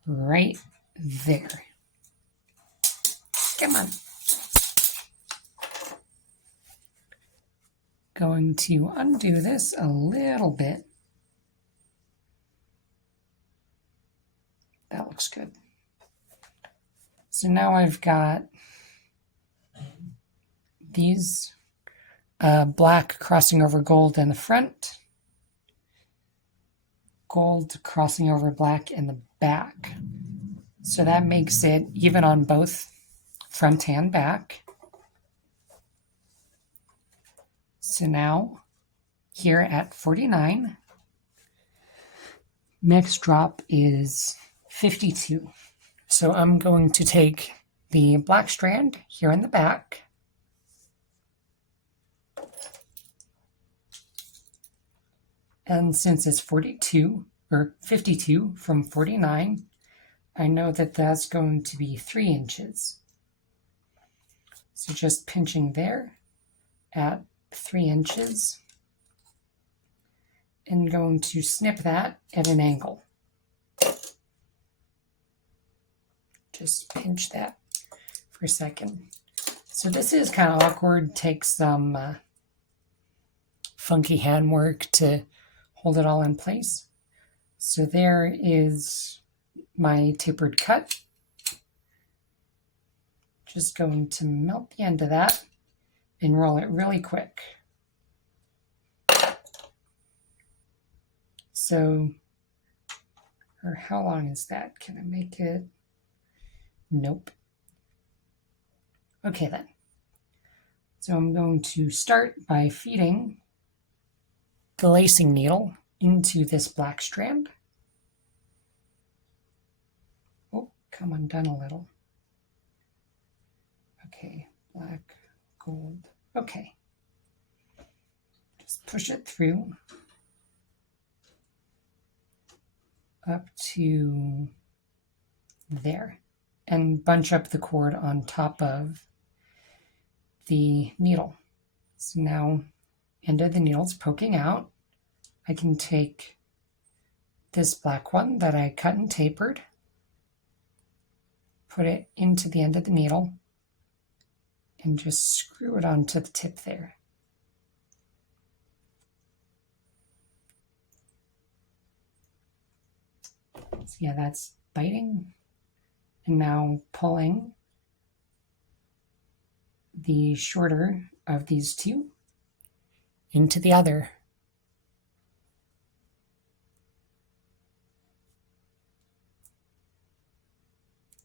Right there. Come on. Going to undo this a little bit. That looks good. So now I've got these black crossing over gold in the front, gold crossing over black in the back. So that makes it even on both front and back. So now, here at 49, next drop is 52. So I'm going to take the black strand here in the back, and since it's 42 or 52 from 49, I know that that's going to be 3 inches. So just pinching there at 3 inches and going to snip that at an angle. Just pinch that for a second. So this is kind of awkward, takes some funky handwork to hold it all in place. So there is my tapered cut. Just going to melt the end of that and roll it really quick. So, or how long is that? Can I make it Nope. Okay then. So I'm going to start by feeding the lacing needle into this black strand. Oh, come undone a little. Okay, black, gold. Okay. Just push it through up to there and bunch up the cord on top of the needle. So now end of the needle's poking out. I can take this black one that I cut and tapered, put it into the end of the needle, and just screw it onto the tip there. So yeah, that's biting, and now pulling the shorter of these two into the other.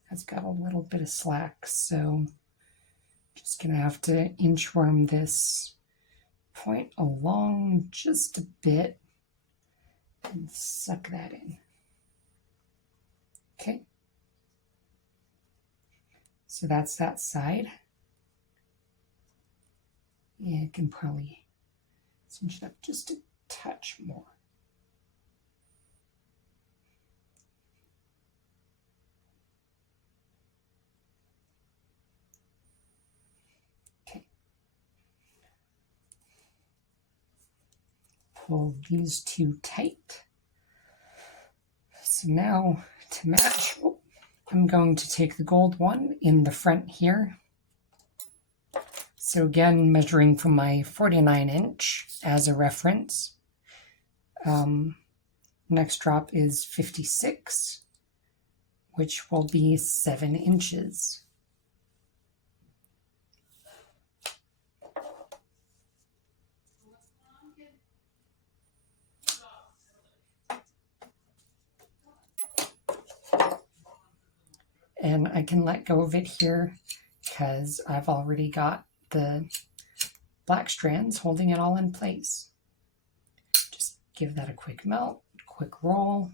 That's got a little bit of slack, so just gonna have to inchworm this point along just a bit and suck that in. Okay, so that's that side. Yeah, I can probably cinch it up just a touch more. Okay. Pull these two tight. So now to match, I'm going to take the gold one in the front here. So again, measuring from my 49 inch as a reference. Next drop is 56, which will be 7 inches. And I can let go of it here because I've already got the black strands holding it all in place. Just give that a quick melt, quick roll.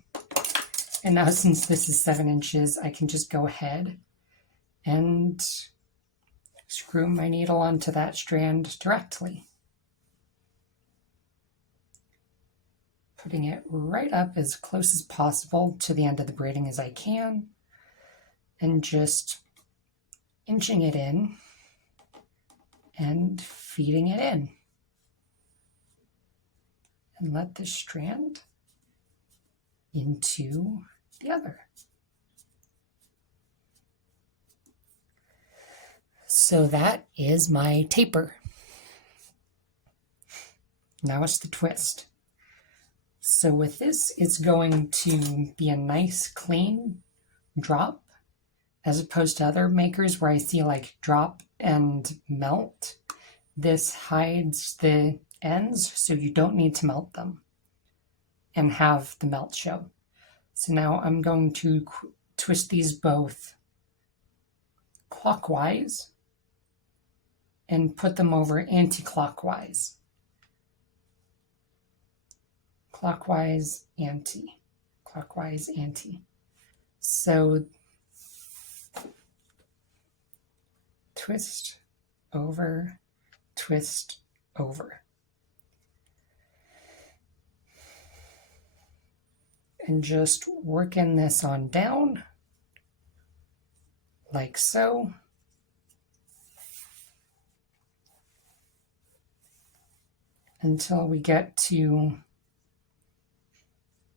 And now since this is 7 inches, I can just go ahead and screw my needle onto that strand directly. Putting it right up as close as possible to the end of the braiding as I can, and just inching it in and feeding it in. And let the strand into the other. So that is my taper. Now it's the twist. So with this, it's going to be a nice clean drop, as opposed to other makers where I see like drop and melt. This hides the ends, so you don't need to melt them and have the melt show. So now I'm going to twist these both clockwise and put them over anti-clockwise. Clockwise, anti. Clockwise, anti. So twist over, twist over. And just working this on down, like so. Until we get to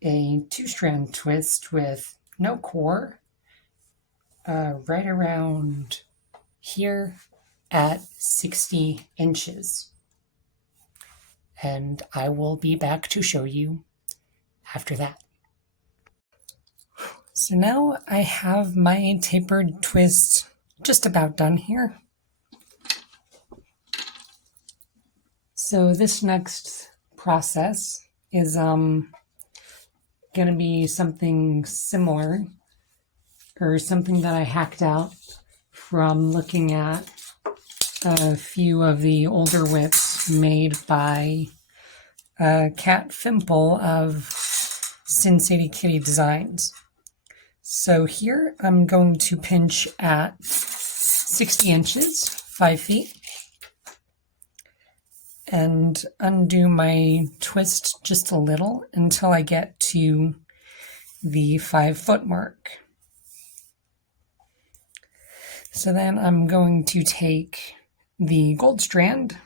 a 2-strand twist with no core, right around here at 60 inches. And I will be back to show you after that. So now I have my tapered twist just about done here. So this next process is going to be something similar or something that I hacked out from looking at a few of the older whips made by Kat Fimple of Sin City Kitty Designs. So here I'm going to pinch at 60 inches, 5 feet, and undo my twist just a little until I get to the 5 foot mark. So then I'm going to take the gold strand,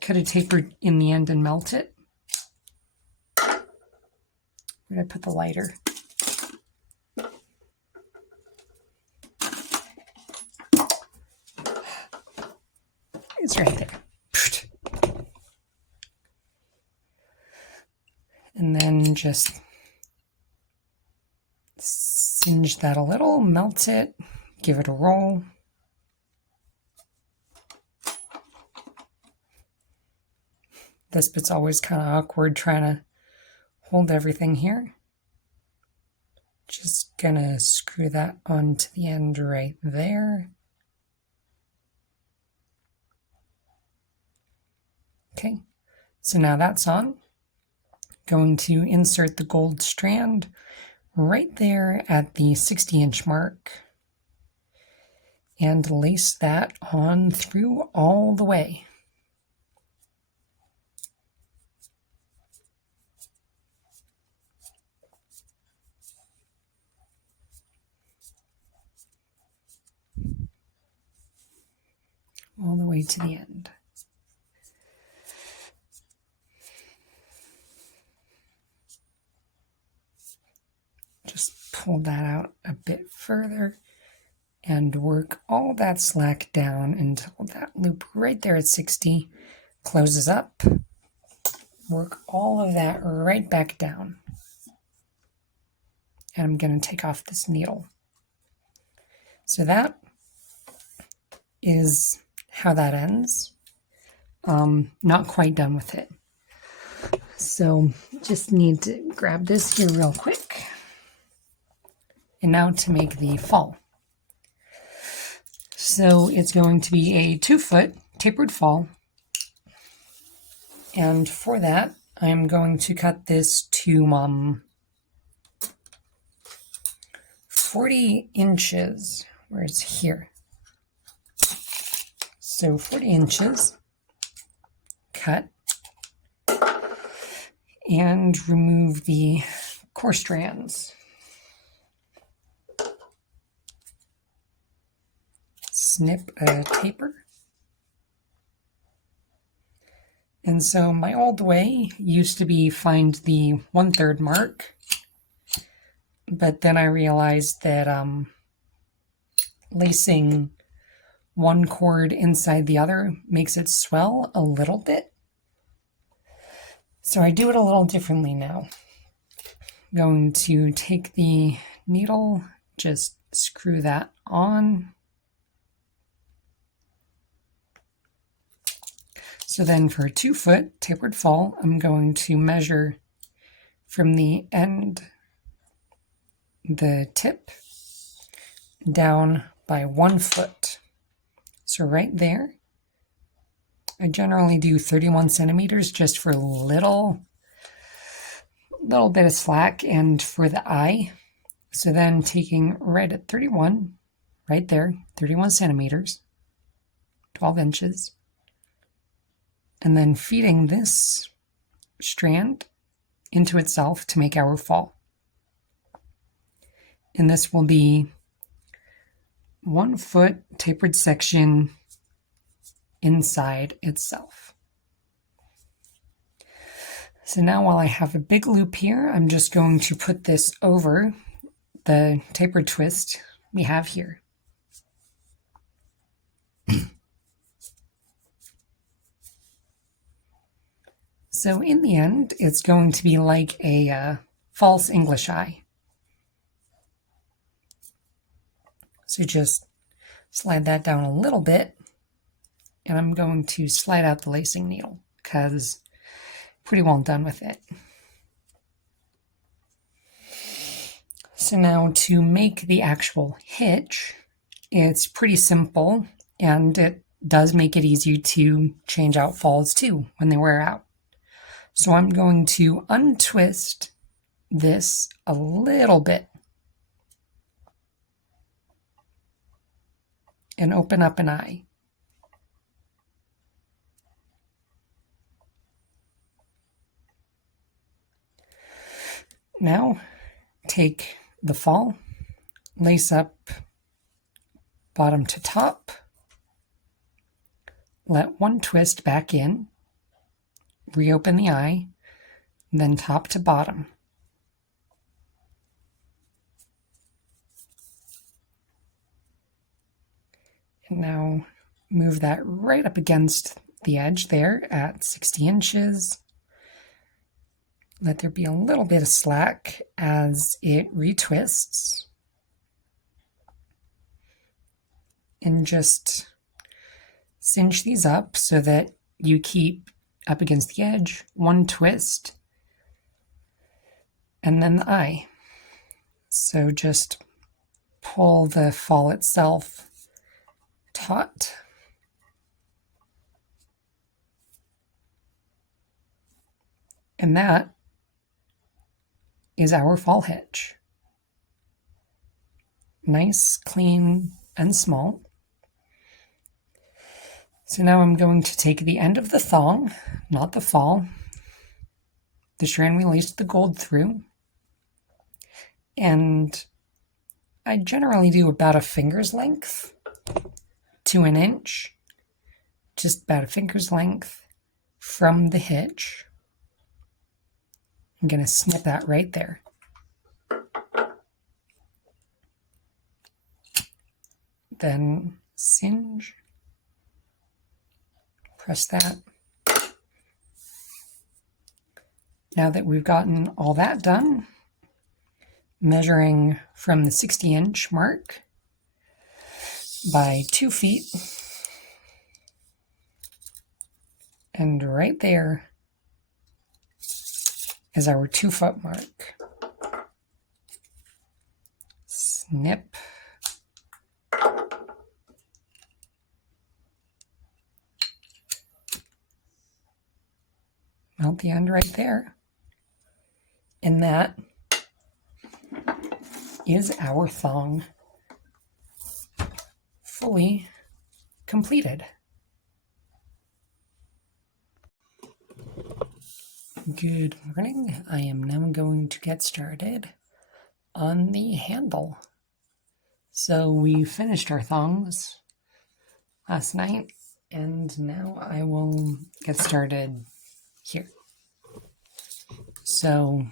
cut a taper in the end and melt it. Where did I put the lighter? It's right there. And then just singe that a little, melt it, give it a roll. This bit's always kind of awkward trying to hold everything here. Just gonna screw that onto the end right there. Okay, so now that's on. Going to insert the gold strand right there at the 60-inch mark and lace that on through all the way. All the way to the end. Just pull that out a bit further and work all that slack down until that loop right there at 60 closes up. Work all of that right back down. And I'm going to take off this needle. So that is how that ends. Not quite done with it. So just need to grab this here real quick. And now to make the fall. So it's going to be a 2-foot tapered fall. And for that, I'm going to cut this to 40 inches, where it's here. So 40 inches, cut, and remove the core strands. Snip a taper. And so my old way used to be find the 1/3 mark, but then I realized that lacing one cord inside the other makes it swell a little bit. So I do it a little differently now. I'm going to take the needle, just screw that on. So then for a 2-foot tapered fall, I'm going to measure from the end, the tip, down by 1 foot. So right there, I generally do 31 centimeters just for a little bit of slack and for the eye. So then taking right at 31, right there, 31 centimeters, 12 inches, and then feeding this strand into itself to make our fall. And this will be 1 foot tapered section inside itself. So now while I have a big loop here, I'm just going to put this over the tapered twist we have here. So in the end, it's going to be like a false English eye. So just slide that down a little bit, and I'm going to slide out the lacing needle because pretty well done with it. So now to make the actual hitch, it's pretty simple, and it does make it easy to change out falls too when they wear out. So I'm going to untwist this a little bit and open up an eye. Now take the fall, lace up bottom to top, let one twist back in, reopen the eye, then top to bottom. And now move that right up against the edge there at 60 inches. Let there be a little bit of slack as it retwists. And just cinch these up so that you keep up against the edge, one twist, and then the eye. So just pull the fall itself taut. And that is our fall hitch. Nice, clean, and small. So now I'm going to take the end of the thong, not the fall, the strand we laced the gold through, and I generally do about a finger's length to an inch, just about a finger's length from the hitch. I'm going to snip that right there. Then singe, press that. Now that we've gotten all that done, measuring from the 60-inch mark by 2 feet, and right there is our 2-foot mark. Snip. Mount the end right there. And that is our thong fully completed. Good morning. I am now going to get started on the handle. So we finished our thongs last night, and now I will get started here. So,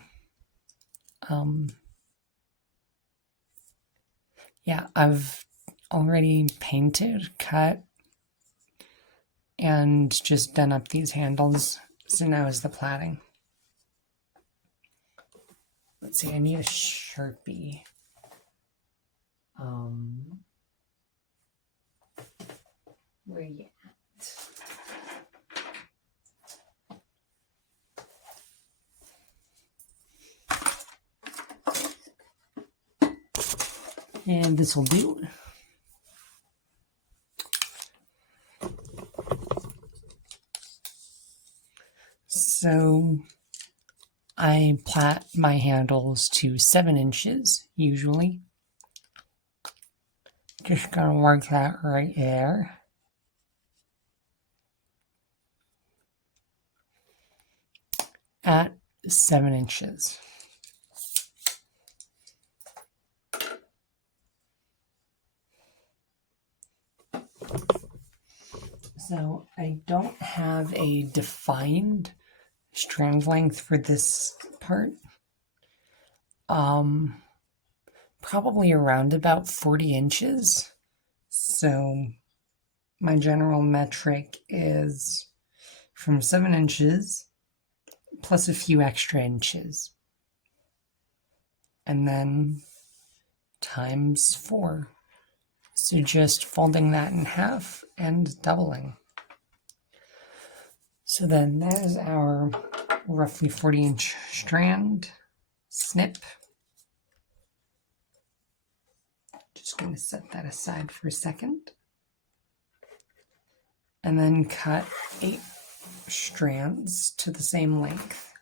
yeah, I've already painted, cut, and just done up these handles. So now is the plaiting. Let's see, I need a Sharpie. Where you at? And this will do. So I plait my handles to 7 inches usually. Just gonna mark that right there. At 7 inches. So I don't have a defined strand length for this part. Probably around about 40 inches. So my general metric is from 7 inches plus a few extra inches. And then times 4. So just folding that in half and doubling. So then there's our roughly 40-inch strand. Snip. going to set that aside for a second. And then cut 8 strands to the same length.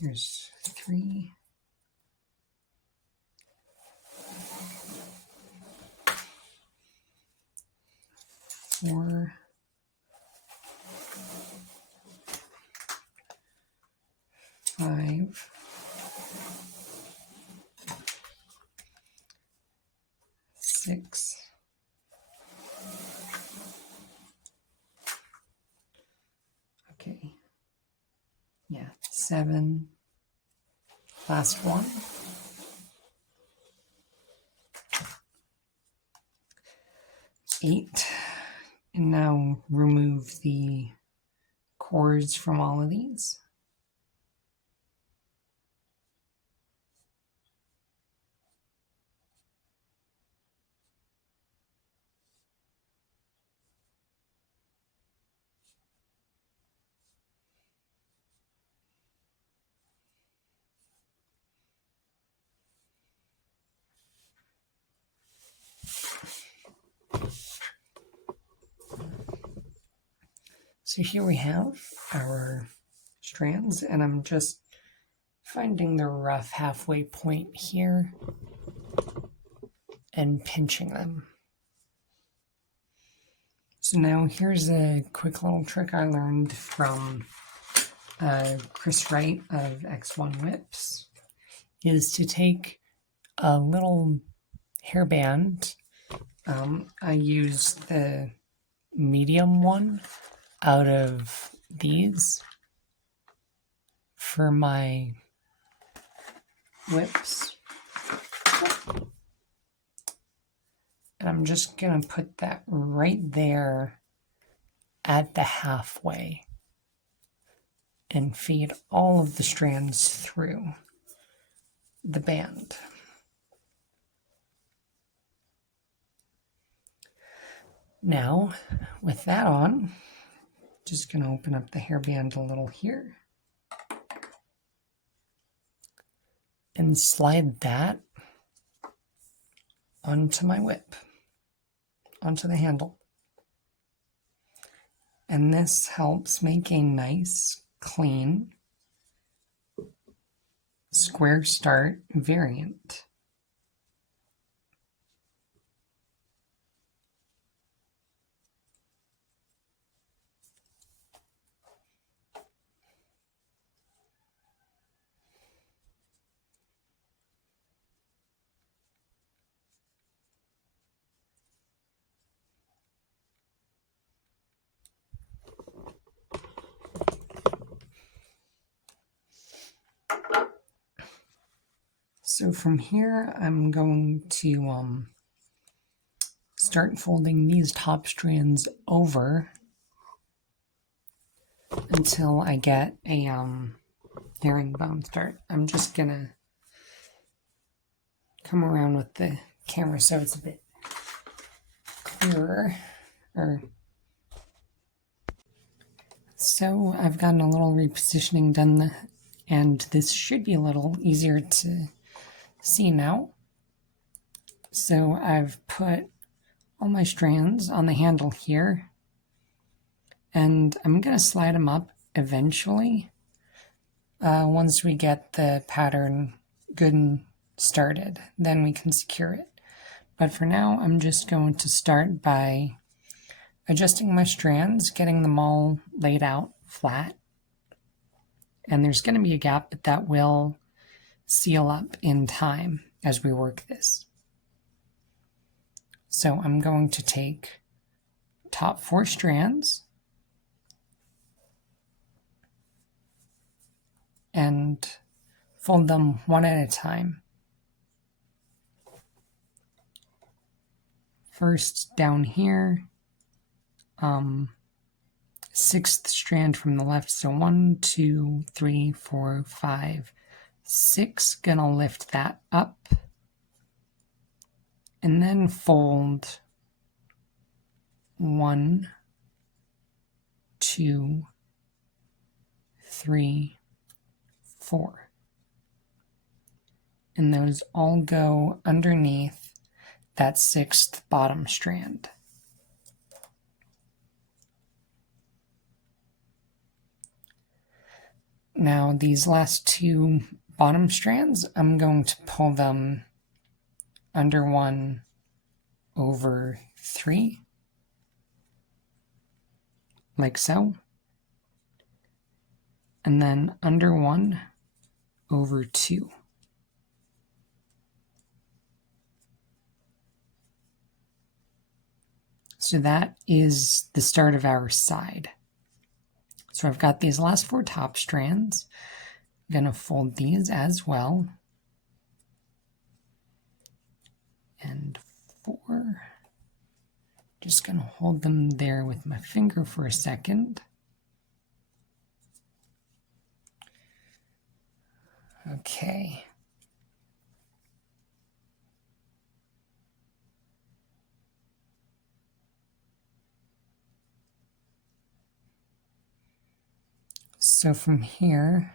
Here's 3. 4. 5. 6. Okay. Yeah, 7. Last one. 8. And now remove the cords from all of these. So here we have our strands, and I'm just finding the rough halfway point here and pinching them. So now here's a quick little trick I learned from Chris Wright of X1 Whips, is to take a little hairband. I use the medium one out of these for my whips. And I'm just going to put that right there at the halfway and feed all of the strands through the band. Now, with that on, just going to open up the hairband a little here and slide that onto my whip, onto the handle. And this helps make a nice, clean, square start variant. So from here, I'm going to start folding these top strands over until I get a herringbone start. I'm just gonna come around with the camera so it's a bit clearer. So I've gotten a little repositioning done, and this should be a little easier to see now. So I've put all my strands on the handle here, and I'm going to slide them up eventually once we get the pattern good and started. Then we can secure it. But for now, I'm just going to start by adjusting my strands, getting them all laid out flat. And there's going to be a gap, but that will seal up in time as we work this. So I'm going to take top 4 strands and fold them one at a time. First down here, 6th strand from the left, so 1, 2, 3, 4, 5, 6, gonna lift that up, and then fold 1, 2, 3, 4. And those all go underneath that 6th bottom strand. Now these last 2 bottom strands, I'm going to pull them under 1 over 3, like so, and then under 1 over 2. So that is the start of our side. So I've got these last 4 top strands. I'm going to fold these as well. And 4. Just going to hold them there with my finger for a second. Okay. So from here,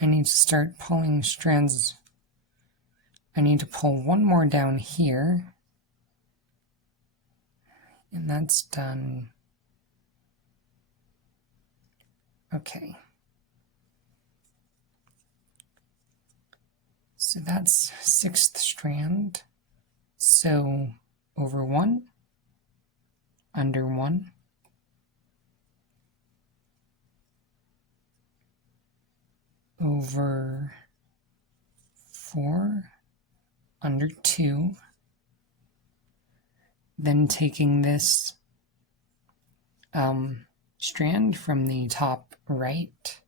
I need to start pulling strands. I need to pull 1 more down here. And that's done. Okay. So that's 6th strand. So over 1, under 1, over 4, under 2, then taking this strand from the top right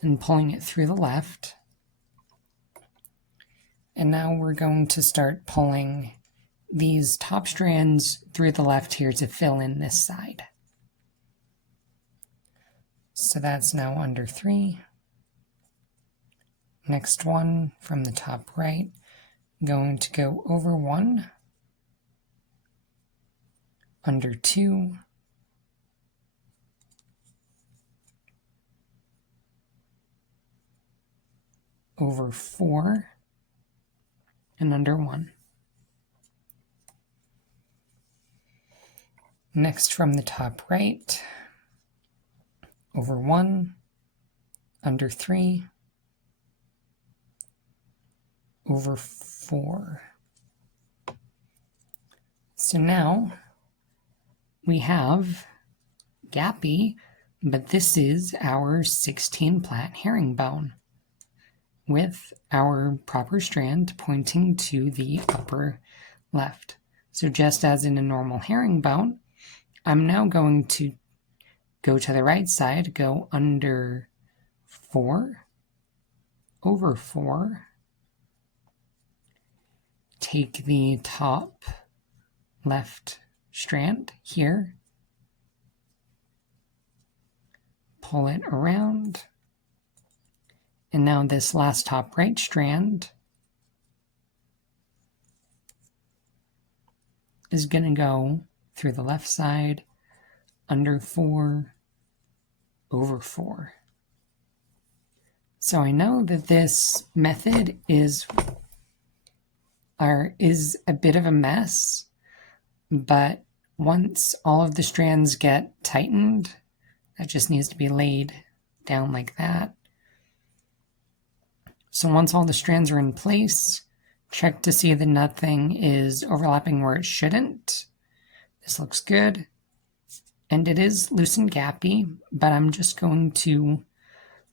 and pulling it through the left. And now we're going to start pulling these top strands through the left here to fill in this side. So that's now under 3. Next one from the top right, going to go over 1, under 2, over 4, and under 1. Next from the top right, over 1, under 3, over 4. So now we have gappy, but this is our 16 plat herringbone with our proper strand pointing to the upper left. So just as in a normal herringbone, I'm now going to go to the right side, go under 4, over 4, take the top left strand here, pull it around, and now this last top right strand is going to go through the left side, under 4, over 4. So I know that this method is a bit of a mess, but once all of the strands get tightened, that just needs to be laid down like that. So once all the strands are in place, check to see that nothing is overlapping where it shouldn't. This looks good. And it is loose and gappy, but I'm just going to,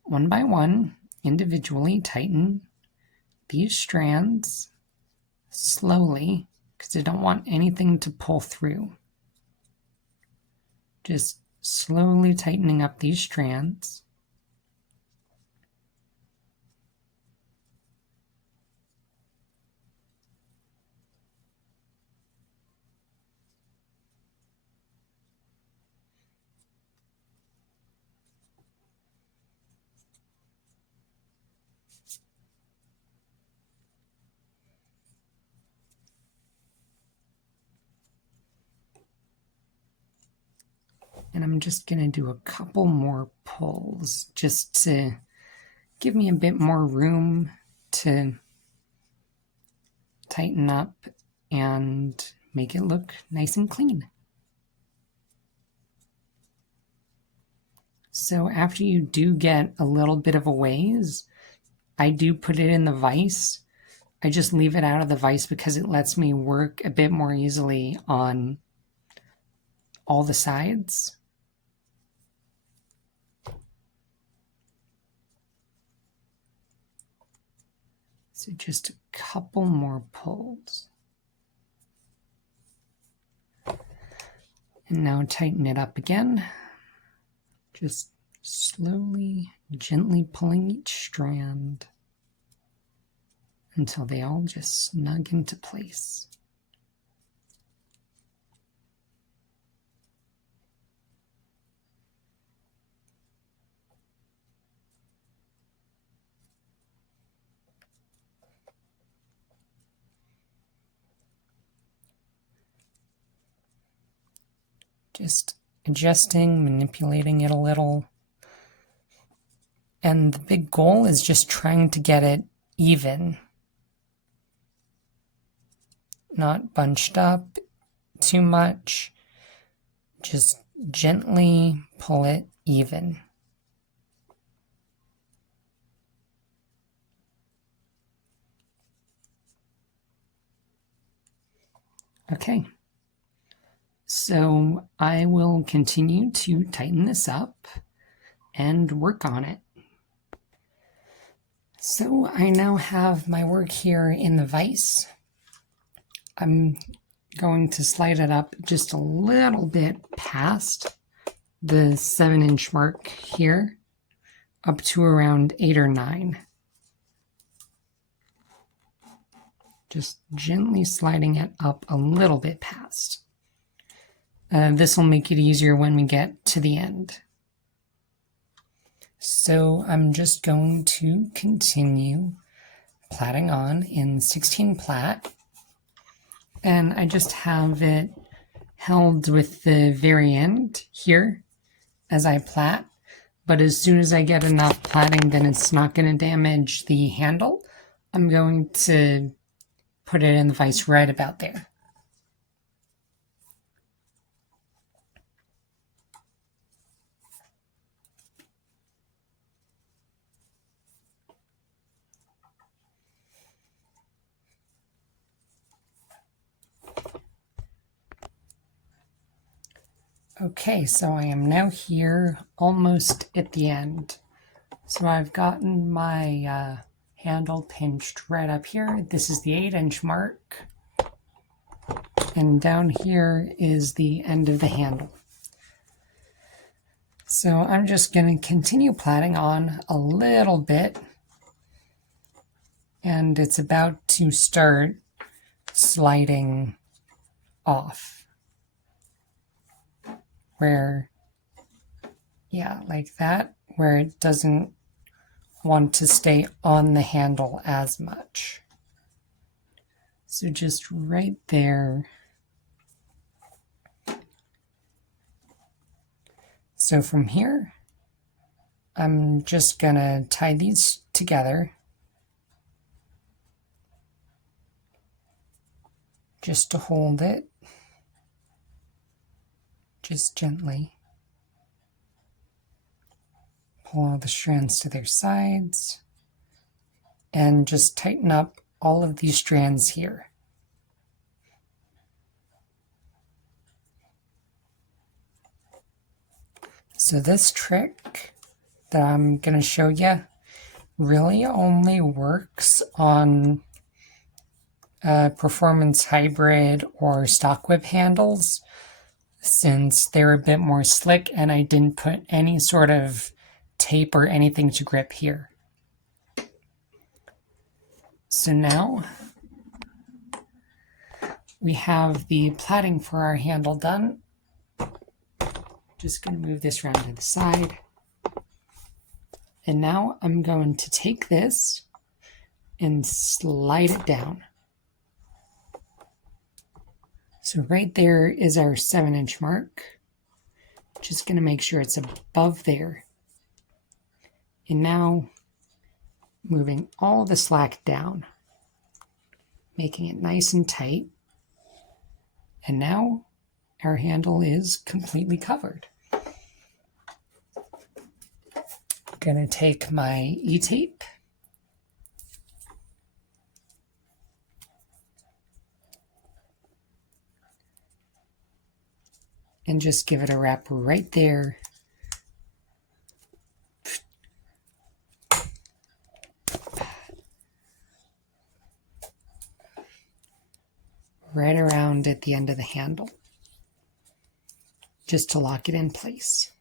one by one, individually tighten these strands slowly, because I don't want anything to pull through. Just slowly tightening up these strands. And I'm just going to do a couple more pulls just to give me a bit more room to tighten up and make it look nice and clean. So after you do get a little bit of a ways, I do put it in the vise. I just leave it out of the vise because it lets me work a bit more easily on all the sides. So just a couple more pulls. And now tighten it up again. Just slowly, gently pulling each strand until they all just snug into place. Just adjusting, manipulating it a little. And the big goal is just trying to get it even. Not bunched up too much. Just gently pull it even. Okay. So I will continue to tighten this up and work on it. So I now have my work here in the vise. I'm going to slide it up just a little bit past the 7-inch mark here, up to around 8 or 9. Just gently sliding it up a little bit past. This will make it easier when we get to the end. So I'm just going to continue plaiting on in 16 plait, and I just have it held with the very end here as I plait, but as soon as I get enough plaiting then it's not going to damage the handle, I'm going to put it in the vise right about there. Okay, so I am now here almost at the end. So I've gotten my handle pinched right up here. This is the 8-inch mark. And down here is the end of the handle. So I'm just going to continue plaiting on a little bit. And it's about to start sliding off. Where, yeah, like that, where it doesn't want to stay on the handle as much. So just right there. So from here, I'm just gonna tie these together. Just to hold it. Just gently. Pull all the strands to their sides. And just tighten up all of these strands here. So this trick that I'm going to show you really only works on performance hybrid or stock whip handles, since they're a bit more slick and I didn't put any sort of tape or anything to grip here. So now we have the plaiting for our handle done. Just going to move this around to the side. And now I'm going to take this and slide it down. So right there is our 7-inch mark. Just going to make sure it's above there. And now moving all the slack down, making it nice and tight. And now our handle is completely covered. Gonna take my E-tape and just give it a wrap right there. Right around at the end of the handle, just to lock it in place.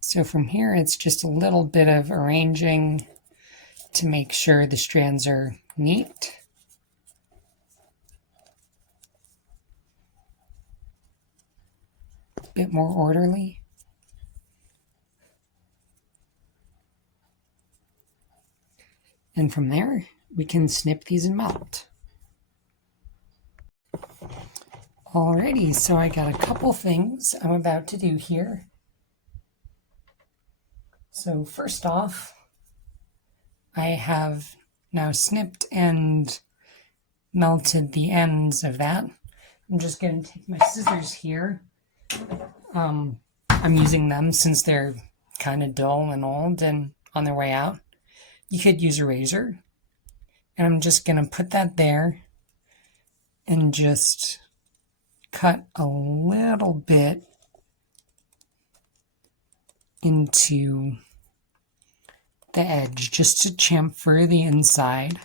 So from here, it's just a little bit of arranging to make sure the strands are neat. A bit more orderly. And from there, we can snip these and melt. Alrighty, so I got a couple things I'm about to do here. So first off, I have now snipped and melted the ends of that. I'm just going to take my scissors here. I'm using them since they're kind of dull and old and on their way out. You could use a razor. And I'm just going to put that there and just cut a little bit into the edge just to chamfer the inside.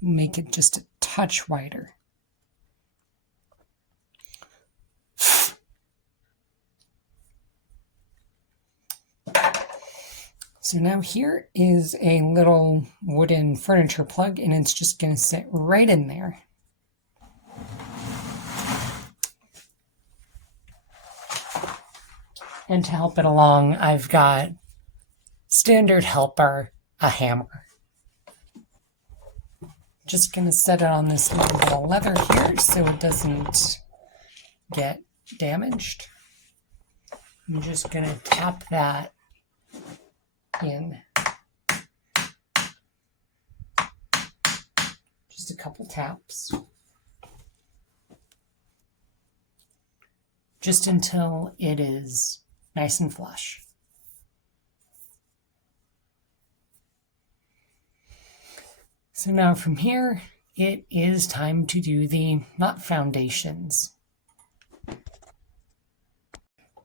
Make it just a touch wider. So now here is a little wooden furniture plug, and it's just going to sit right in there. And to help it along, I've got standard helper, a hammer. Just going to set it on this little bit of leather here so it doesn't get damaged. I'm just going to tap that in. Just a couple taps. Just until it is nice and flush. So now from here, it is time to do the knot foundations.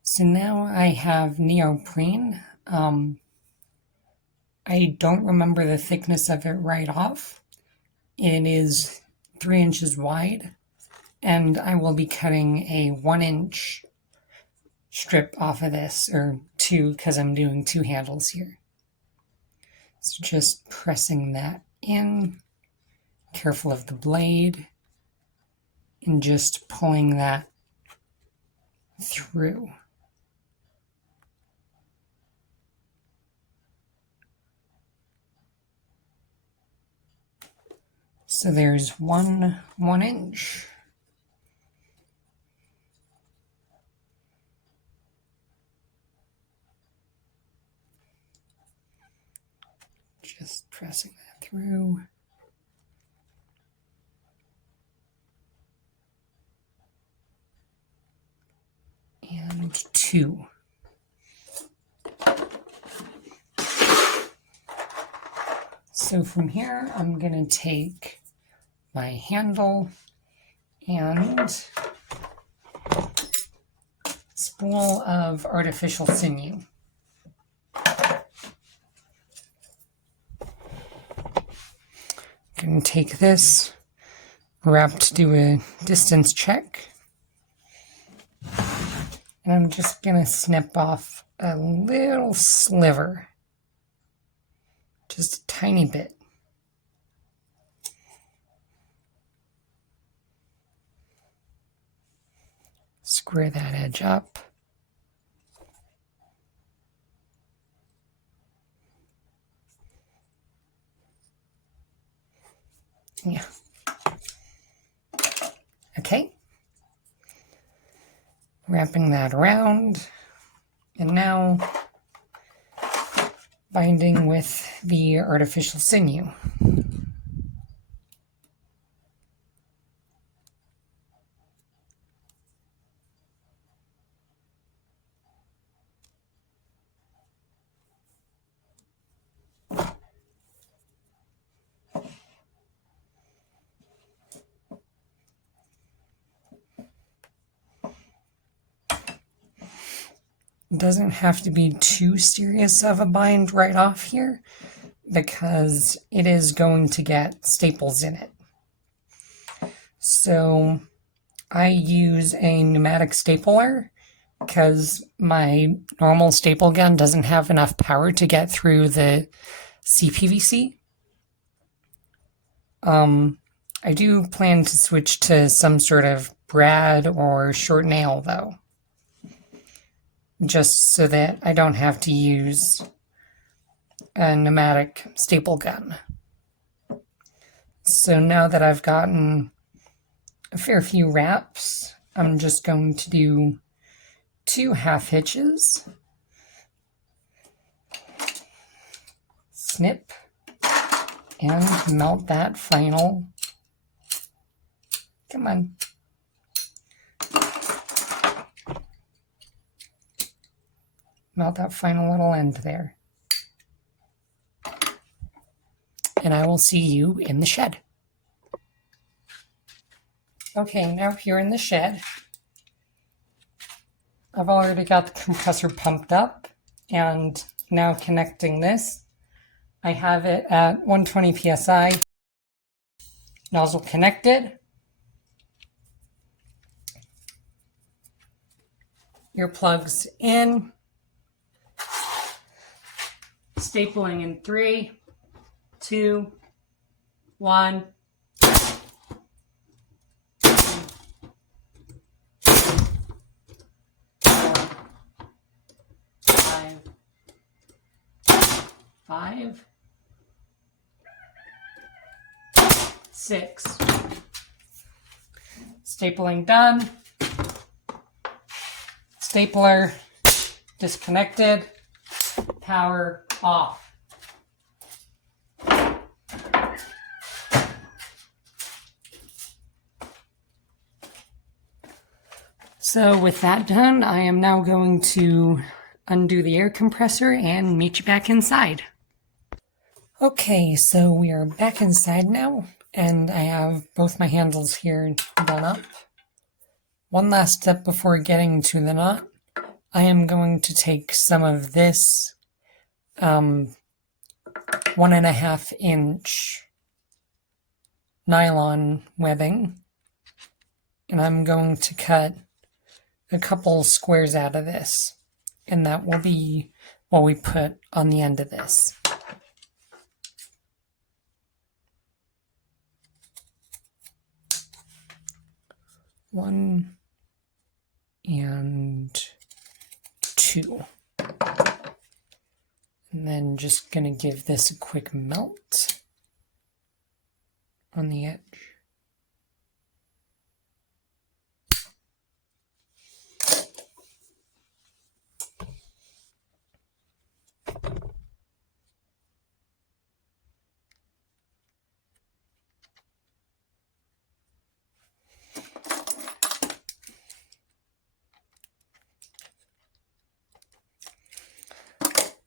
So now I have neoprene. I don't remember the thickness of it right off. It is 3 inches wide, and I will be cutting a 1-inch strip off of this, or 2, because I'm doing 2 handles here. So just pressing that in, careful of the blade, and just pulling that through. So there's 1 1-inch. Just pressing that through. And 2. So from here, I'm going to take my handle and spool of artificial sinew. I'm going to take this, wrap to do a distance check. And I'm just going to snip off a little sliver. Just a tiny bit. square that edge up. Yeah. Okay. Wrapping that around. And now binding with the artificial sinew. Doesn't have to be too serious of a bind right off here, because it is going to get staples in it. So I use a pneumatic stapler because my normal staple gun doesn't have enough power to get through the CPVC. I do plan to switch to some sort of brad or short nail though, just so that I don't have to use a pneumatic staple gun. So now that I've gotten a fair few wraps, I'm just going to do 2 half hitches, snip, and melt that final. Come on. Melt that final little end there. And I will see you in the shed. Okay, now here in the shed, I've already got the compressor pumped up, and now connecting this. I have it at 120 psi, nozzle connected, earplugs in, stapling in 3, 2, 1. 5, 6. Stapling done. Stapler disconnected. Power off. So with that done, I am now going to undo the air compressor and meet you back inside. Okay, so we are back inside now, and I have both my handles here done up. One last step before getting to the knot. I am going to take some of this 1.5 inch nylon webbing, and I'm going to cut a couple squares out of this, and that will be what we put on the end of this. One and 2. And then just gonna give this a quick melt on the edge.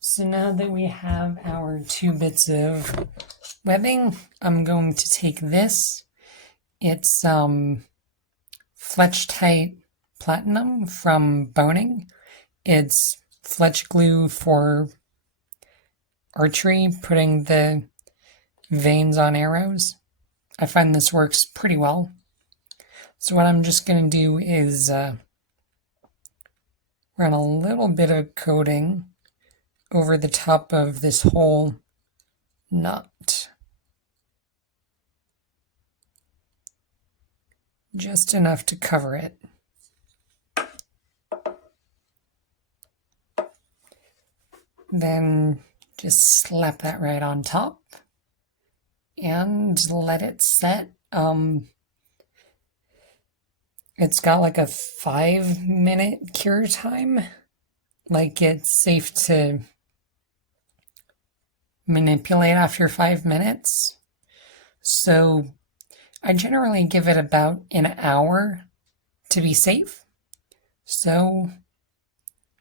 So now that we have our 2 bits of webbing, I'm going to take this. It's Fletch Tight Platinum from Boning. It's Fletch glue for archery, putting the vanes on arrows. I find this works pretty well. So what I'm just going to do is run a little bit of coating over the top of this whole knot. Just enough to cover it. Then just slap that right on top and let it set. It's got like a 5-minute cure time. Like, it's safe to manipulate after 5 minutes. So I generally give it about an hour to be safe. So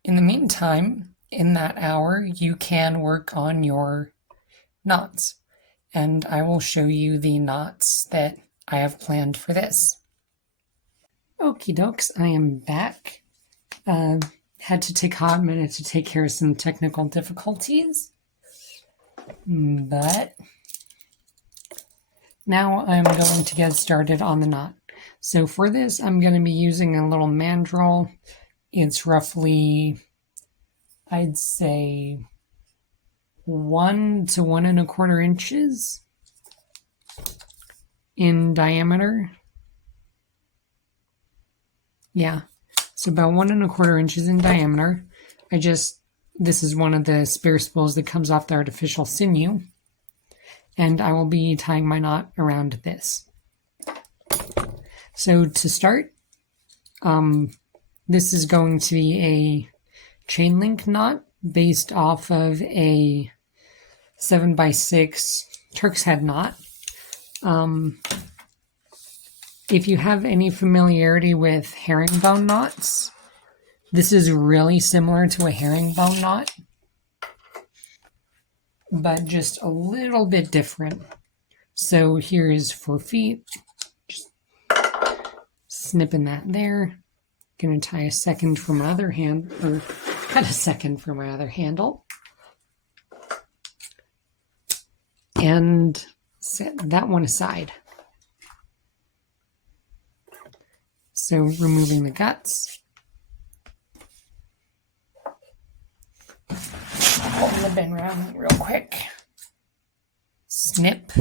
in the meantime, in that hour, you can work on your knots. And I will show you the knots that I have planned for this. Okie dokes, I am back. Had to take a hot minute to take care of some technical difficulties. But now I'm going to get started on the knot. So for this, I'm going to be using a little mandrel. It's roughly, I'd say, 1 to 1 1/4 inches in diameter. Yeah, so about 1 1/4 inches in diameter. This is one of the spare spools that comes off the artificial sinew, and I will be tying my knot around this. So to start, this is going to be a chain link knot based off of a 7x6 Turk's head knot. If you have any familiarity with herringbone knots, this is really similar to a herringbone knot, but just a little bit different. So here is 4 feet. Just snipping that there. Gonna tie a second for my other hand, or cut a second for my other handle. And set that one aside. So removing the guts. Hold the bin around real quick. Snip.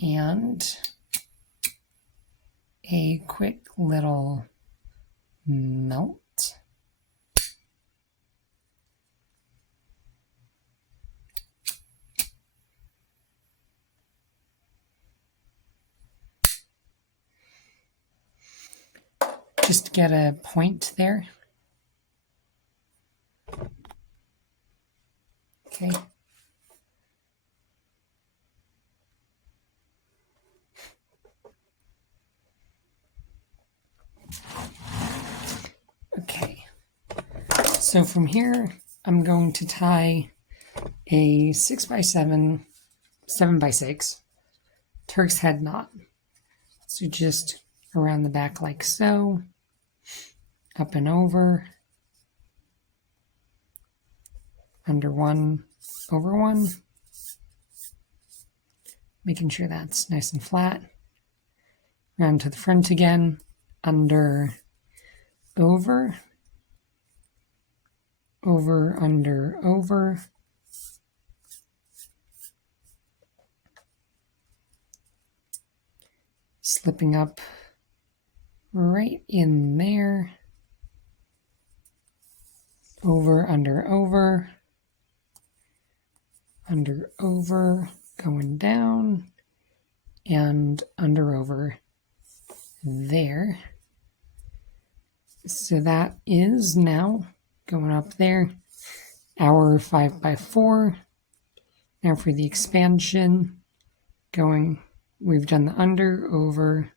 And a quick little melt. Just get a point there. Okay. Okay. So from here, I'm going to tie a 6x7, 7x6 Turk's head knot. So just around the back like so, up and over, under one, over one, making sure that's nice and flat. Round to the front again, under, over, over, under, over. Slipping up right in there. Over, under, over. Under, over, going down. And under, over there. So that is now going up there. Our 5x4. Now for the expansion, we've done the under, over,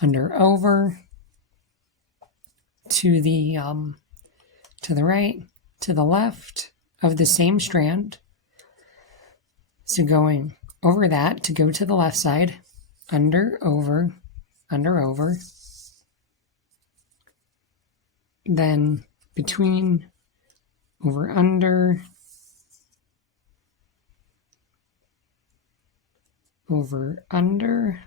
over, to the right, to the left of the same strand. So going over that to go to the left side, under, over, then between, over, under, over, under,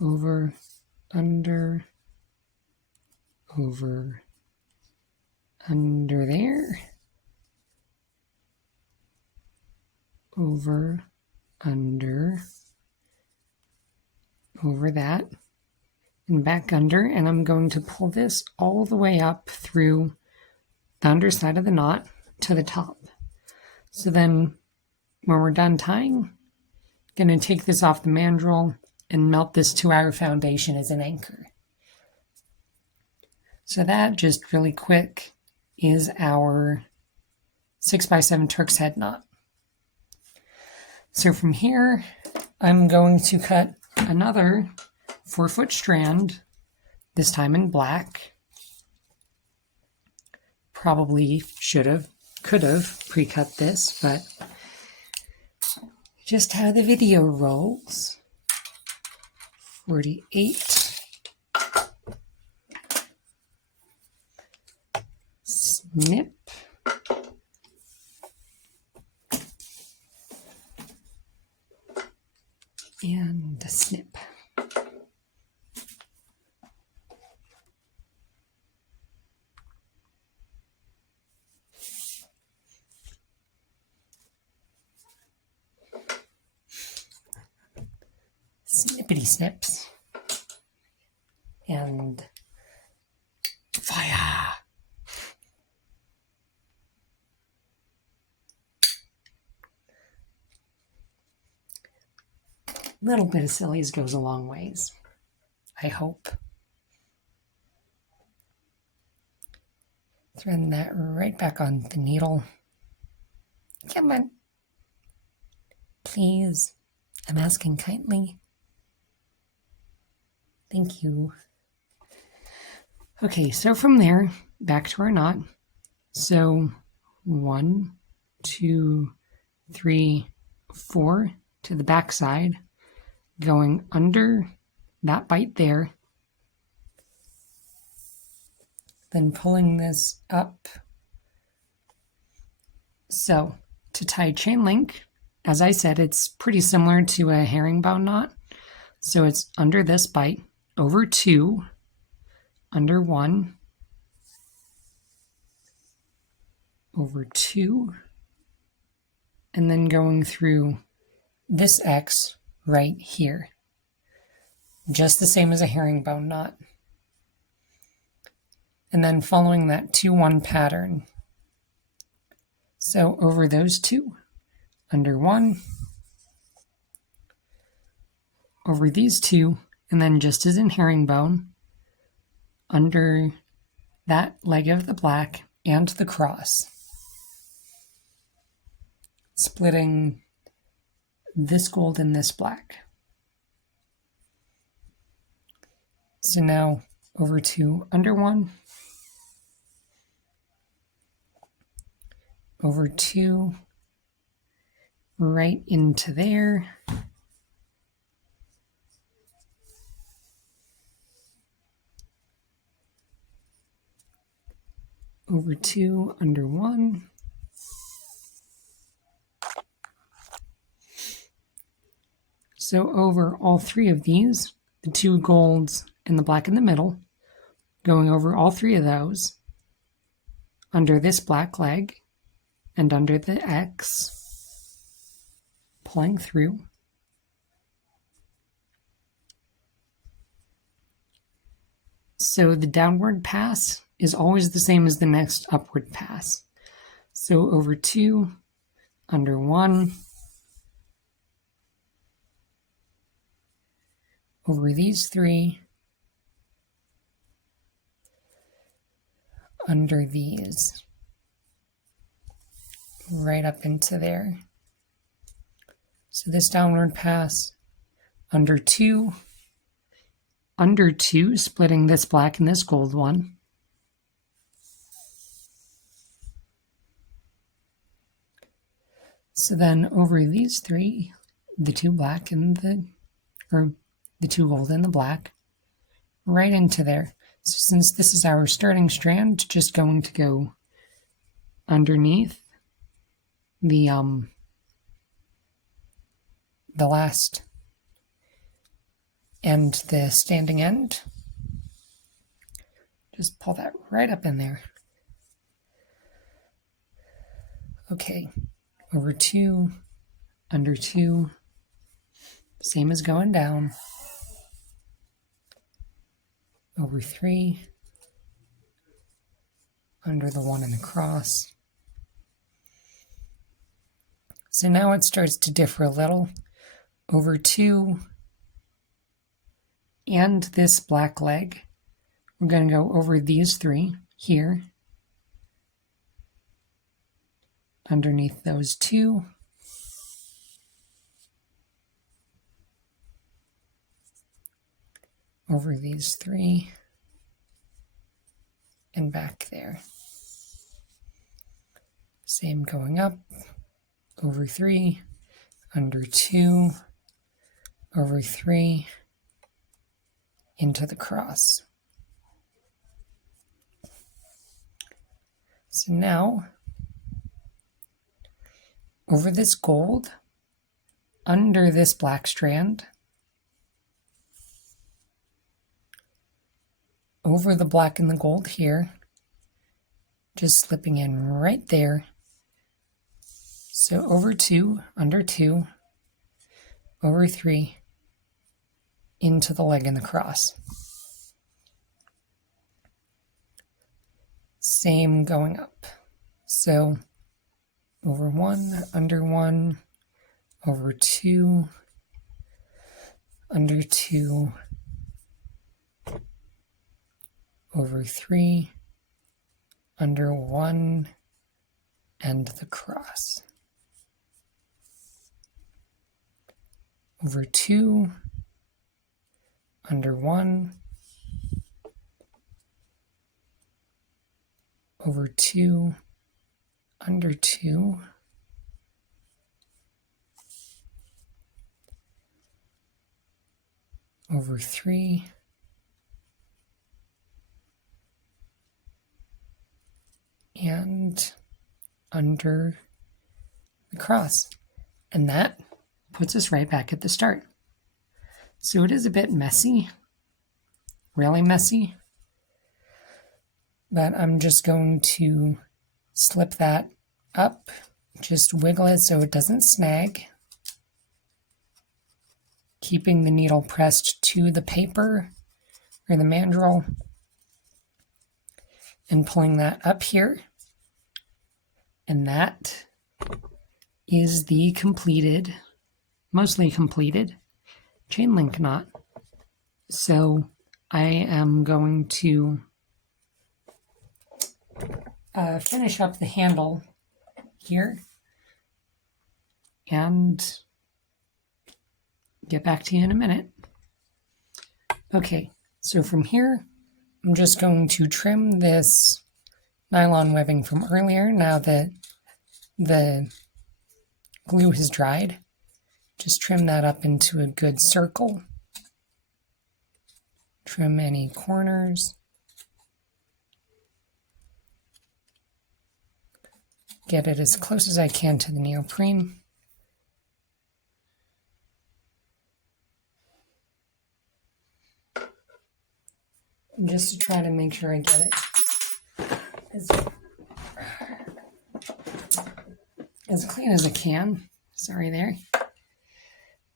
over, under, over, under there, over, under, over that, and back under, and I'm going to pull this all the way up through the underside of the knot to the top. So then when we're done tying, I'm going to take this off the mandrel and melt this to our foundation as an anchor. So that, just really quick, is our 6x7 Turk's head knot. So from here, I'm going to cut another 4-foot strand, this time in black. Probably could have pre-cut this, but just how the video rolls. 48. Snip. And a snip. Snippity snips. And fire. A little bit of sillies goes a long ways, I hope. Thread that right back on the needle. Come on. Please. I'm asking kindly. Thank you. Okay, so from there, back to our knot. So 1, 2, 3, 4 to the back side, going under that bite there, then pulling this up. So to tie chain link, as I said, it's pretty similar to a herringbone knot. So it's under this bite, over 2, under 1, over 2, and then going through this X right here. Just the same as a herringbone knot. And then following that 2-1 pattern. So over those 2, under 1, over these 2, and then just as in herringbone, under that leg of the black and the cross. Splitting this gold and this black. So now over 2, under 1, over 2, right into there, over 2, under 1, so over all 3 of these, the 2 golds and the black in the middle, going over all 3 of those, under this black leg, and under the X, pulling through. So the downward pass is always the same as the next upward pass. So over 2, under 1, over these 3, under these, right up into there. So this downward pass, under 2, splitting this black and this gold one, so then over these 3, the 2 black and the 2 gold and the black, right into there. So since this is our starting strand, just going to go underneath the last and the standing end. Just pull that right up in there. Okay, over 2, under 2, same as going down. over 3, under the 1 in the cross. So now it starts to differ a little. Over 2 and this black leg. We're going to go over these 3 here, underneath those 2, over these 3, and back there. Same going up, over 3, under 2, over 3, into the cross. So now, over this gold, under this black strand, over the black and the gold here, just slipping in right there. So over 2, under 2, over 3, into the leg and the cross. Same going up. So over 1, under 1, over 2, under 2, over 3, under 1, and the cross. Over 2, under 1, over 2, under 2, over 3, and under the cross. And that puts us right back at the start. So it is a bit messy, really messy, but I'm just going to slip that up, just wiggle it so it doesn't snag, keeping the needle pressed to the paper or the mandrel, and pulling that up here. And that is the completed, mostly completed, chain link knot. So I am going to finish up the handle here and get back to you in a minute. Okay, so from here, I'm just going to trim this nylon webbing from earlier now that the glue has dried. Just trim that up into a good circle. Trim any corners. Get it as close as I can to the neoprene. Just to try to make sure I get it as clean as I can. Sorry there.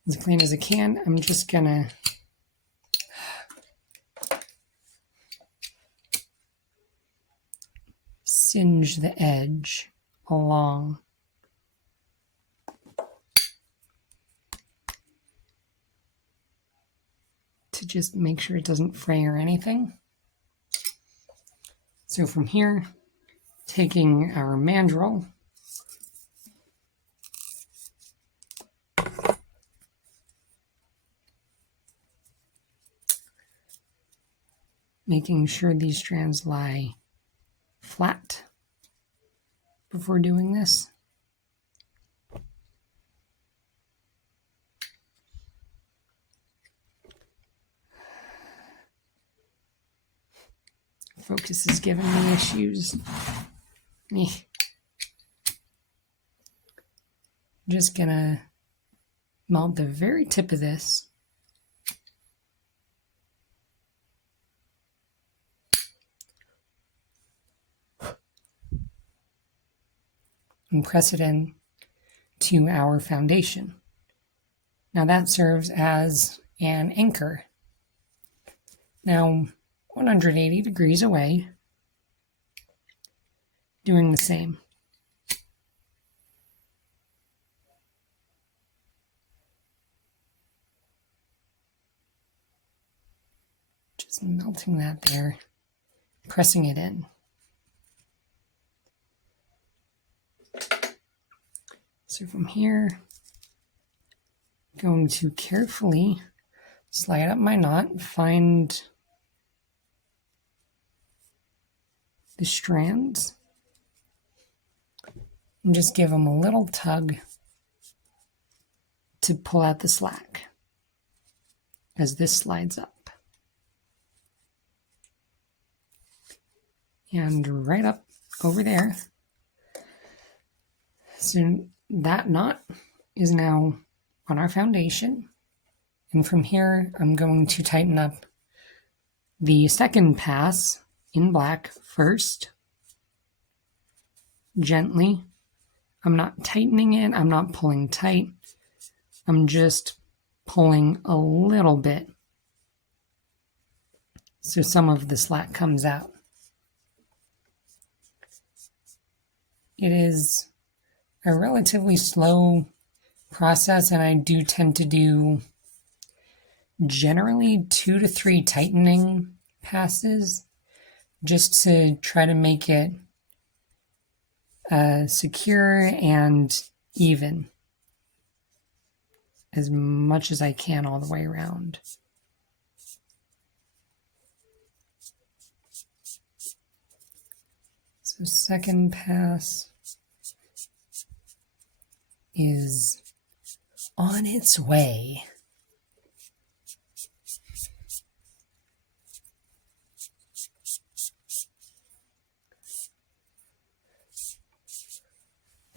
As clean as I can. I'm just gonna singe the edge along. To just make sure it doesn't fray or anything. So from here, taking our mandrel, making sure these strands lie flat before doing this. Focus is giving me issues. Just gonna mount the very tip of this. And press it in to our foundation. Now that serves as an anchor. Now, 180 degrees away, doing the same. Just melting that there, pressing it in. So from here, going to carefully slide up my knot, find the strands, and just give them a little tug to pull out the slack as this slides up. And right up over there. So that knot is now on our foundation. And from here, I'm going to tighten up the second pass in black first, gently. I'm not tightening it, I'm not pulling tight. I'm just pulling a little bit so some of the slack comes out. It is a relatively slow process, and I do tend to do generally 2 to 3 tightening passes just to try to make it secure and even as much as I can all the way around. So second pass is on its way.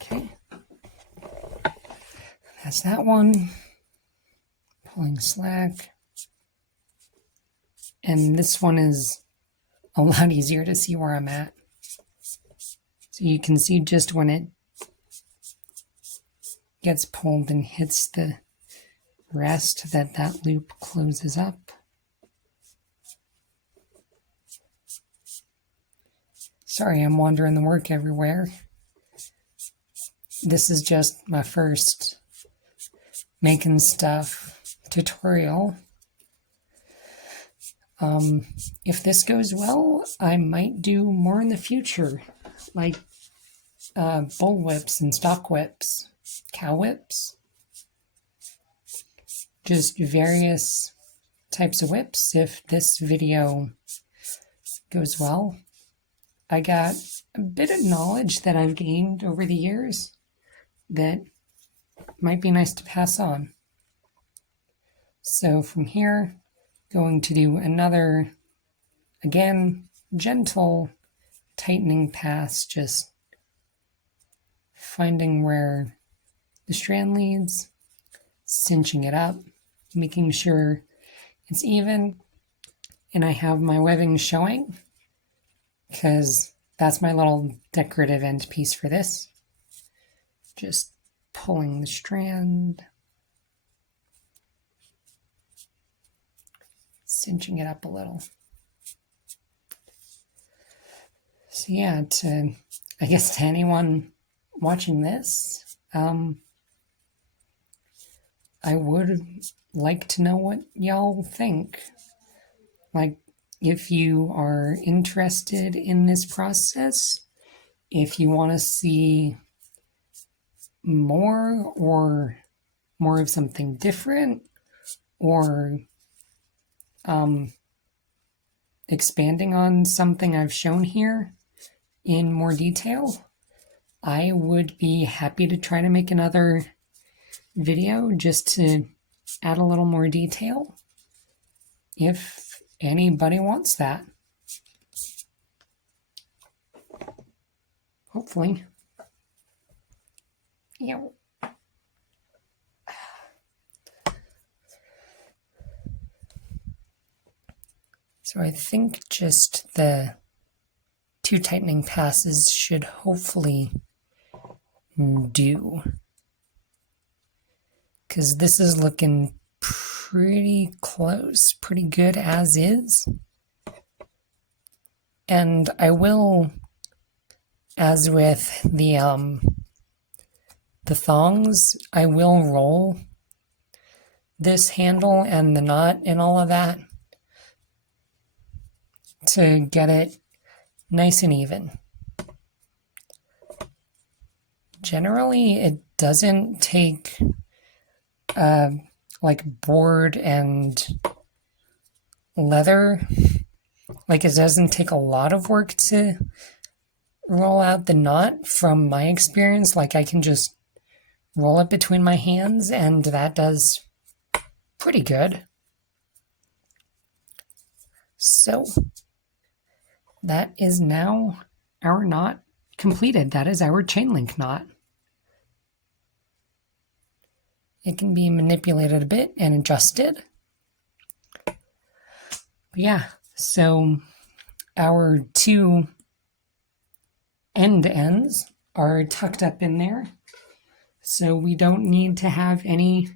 Okay, that's that one. Pulling slack. And this one is a lot easier to see where I'm at. So you can see just when it gets pulled and hits the rest that loop closes up. Sorry, I'm wandering the work everywhere. This is just my first making stuff tutorial. If this goes well, I might do more in the future, like bull whips and stock whips, cow whips, just various types of whips if this video goes well. I got a bit of knowledge that I've gained over the years that might be nice to pass on. So from here, going to do another, again, gentle tightening pass, just finding where the strand leads, cinching it up, making sure it's even, and I have my webbing showing because that's my little decorative end piece for this. Just pulling the strand, cinching it up a little. So yeah, I guess to anyone watching this, I would like to know what y'all think. Like, if you are interested in this process, if you want to see more or more of something different, or expanding on something I've shown here in more detail, I would be happy to try to make another video just to add a little more detail if anybody wants that. Hopefully. Yeah. So I think just the 2 tightening passes should hopefully do, because this is looking pretty close, pretty good as is. And I will, as with the thongs, I will roll this handle and the knot and all of that to get it nice and even. Generally, it doesn't take like board and leather. Like, it doesn't take a lot of work to roll out the knot from my experience. Like, I can just roll it between my hands and that does pretty good. So that is now our knot completed. That is our chain link knot. It can be manipulated a bit and adjusted. But yeah, so our two ends are tucked up in there. So we don't need to have any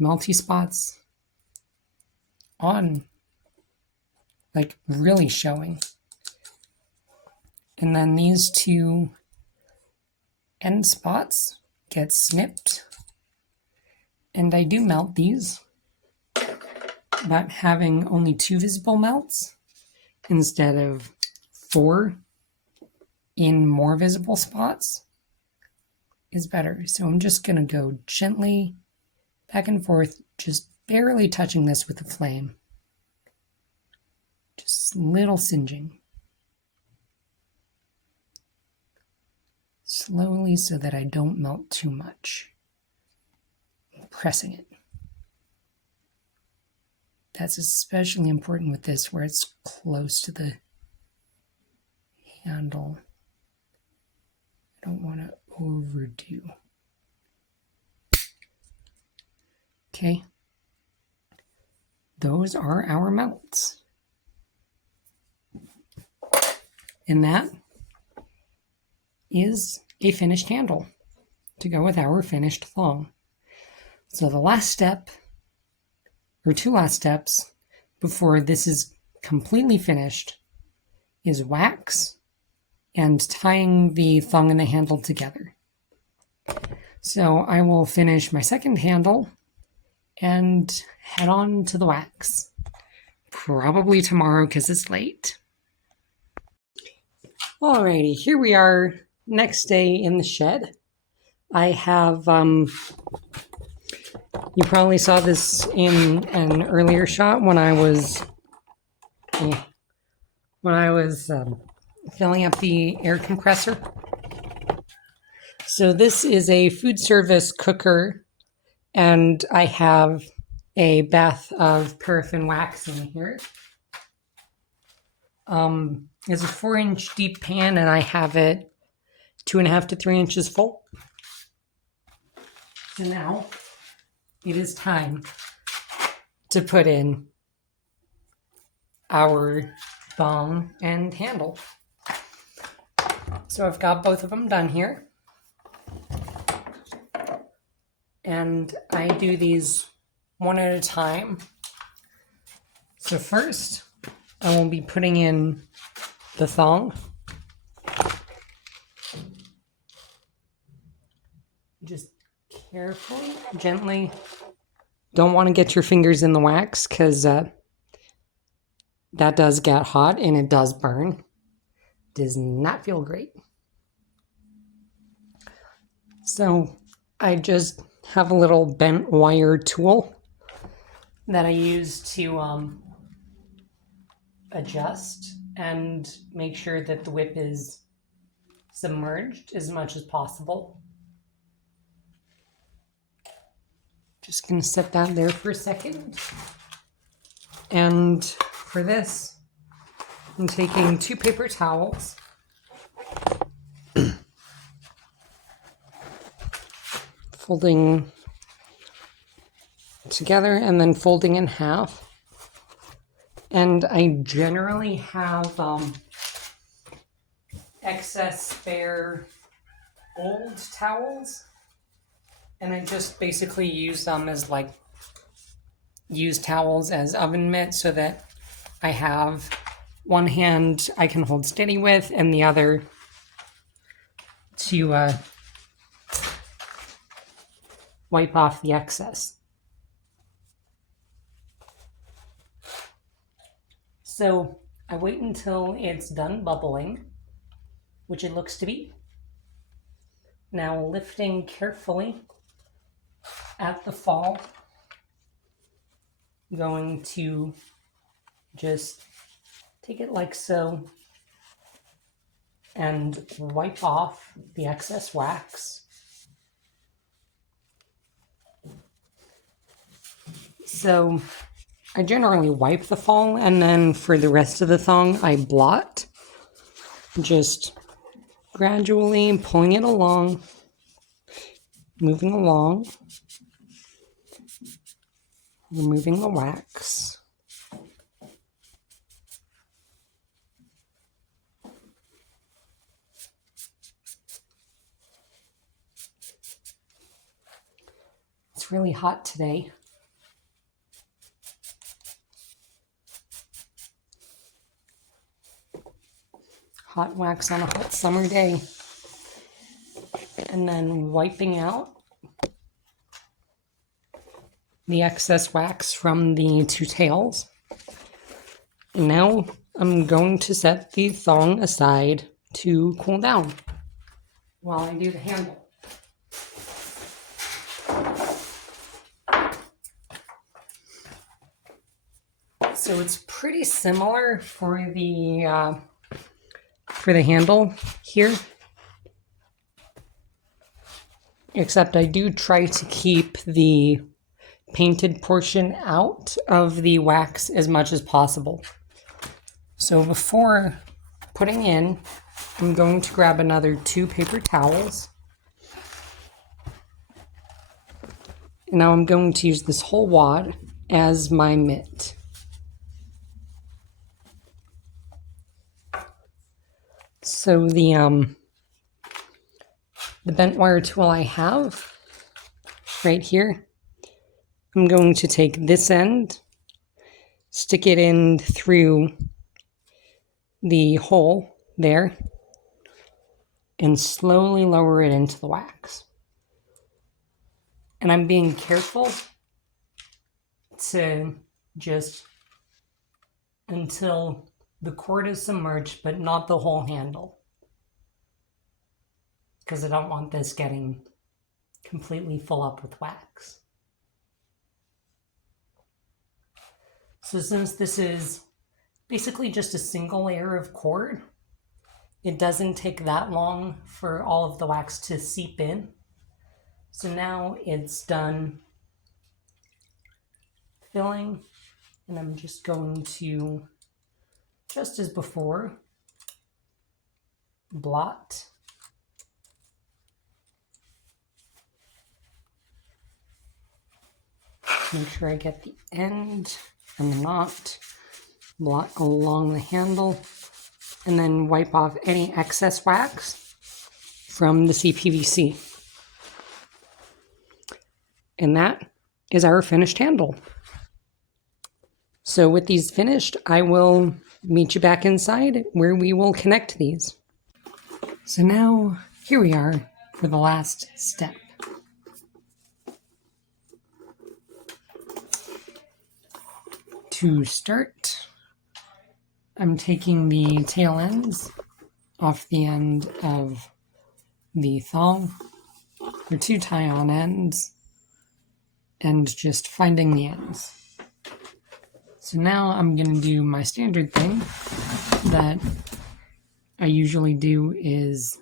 melty spots on, like really showing. And then these two end spots get snipped. And I do melt these, but having only 2 visible melts instead of 4 in more visible spots is better. So I'm just going to go gently back and forth, just barely touching this with the flame. Just little singeing. Slowly so that I don't melt too much. Pressing it. That's especially important with this where it's close to the handle. I don't want to overdo. Okay. Those are our melts. And that is a finished handle to go with our finished thong. So the last step, or 2 last steps, before this is completely finished, is wax and tying the thong and the handle together. So I will finish my second handle and head on to the wax. Probably tomorrow because it's late. Alrighty, here we are, next day in the shed. I have, you probably saw this in an earlier shot when I was filling up the air compressor. So this is a food service cooker, and I have a bath of paraffin wax in here. It's a 4-inch deep pan, and I have it 2.5 to 3 inches full. So now it is time to put in our thong and handle. So I've got both of them done here. And I do these one at a time. So first, I will be putting in the thong. Just carefully, gently. Don't want to get your fingers in the wax because that does get hot and it does burn. Does not feel great. So I just have a little bent wire tool that I use to adjust and make sure that the whip is submerged as much as possible. Just gonna set that there for a second. And for this, I'm taking 2 paper towels. Folding together and then folding in half. And I generally have excess spare old towels, and I just basically use them as like used towels as oven mitts so that I have one hand I can hold steady with, and the other to wipe off the excess. So I wait until it's done bubbling, which it looks to be. Now lifting carefully at the fall, going to just take it like so and wipe off the excess wax. So I generally wipe the fall, and then for the rest of the thong I blot, just gradually pulling it along, moving along, removing the wax. It's really hot today. Hot wax on a hot summer day. And then wiping out the excess wax from the two tails. And now I'm going to set the thong aside to cool down while I do the handle. So it's pretty similar for the handle here, except I do try to keep the painted portion out of the wax as much as possible. So before putting in, I'm going to grab another 2 paper towels. And now I'm going to use this whole wad as my mitt. So the bent wire tool I have right here, I'm going to take this end, stick it in through the hole there, and slowly lower it into the wax. And I'm being careful to just until the cord is submerged, but not the whole handle, because I don't want this getting completely full up with wax. So since this is basically just a single layer of cord, it doesn't take that long for all of the wax to seep in. So now it's done filling, and I'm just going to, just as before, blot. Make sure I get the end and the knot, blot along the handle, and then wipe off any excess wax from the CPVC. And that is our finished handle. So with these finished, I will meet you back inside where we will connect these. So now here we are for the last step. To start, I'm taking the tail ends off the end of the thong, or 2 tie-on ends, and just finding the ends. So now I'm going to do my standard thing that I usually do, is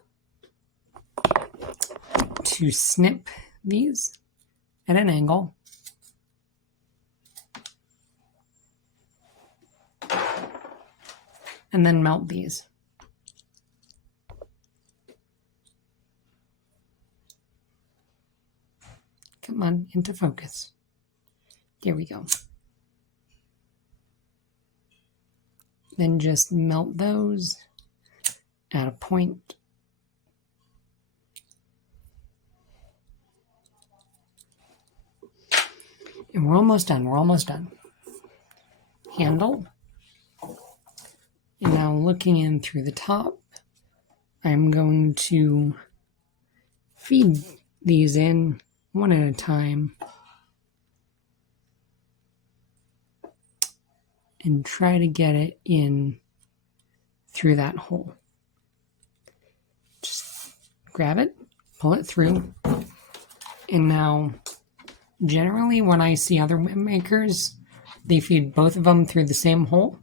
to snip these at an angle. And then melt these. Come on, into focus. There we go. Then just melt those at a point. And we're almost done. Handle. And now looking in through the top, I'm going to feed these in one at a time and try to get it in through that hole. Just grab it, pull it through, and now generally when I see other whip makers, they feed both of them through the same hole.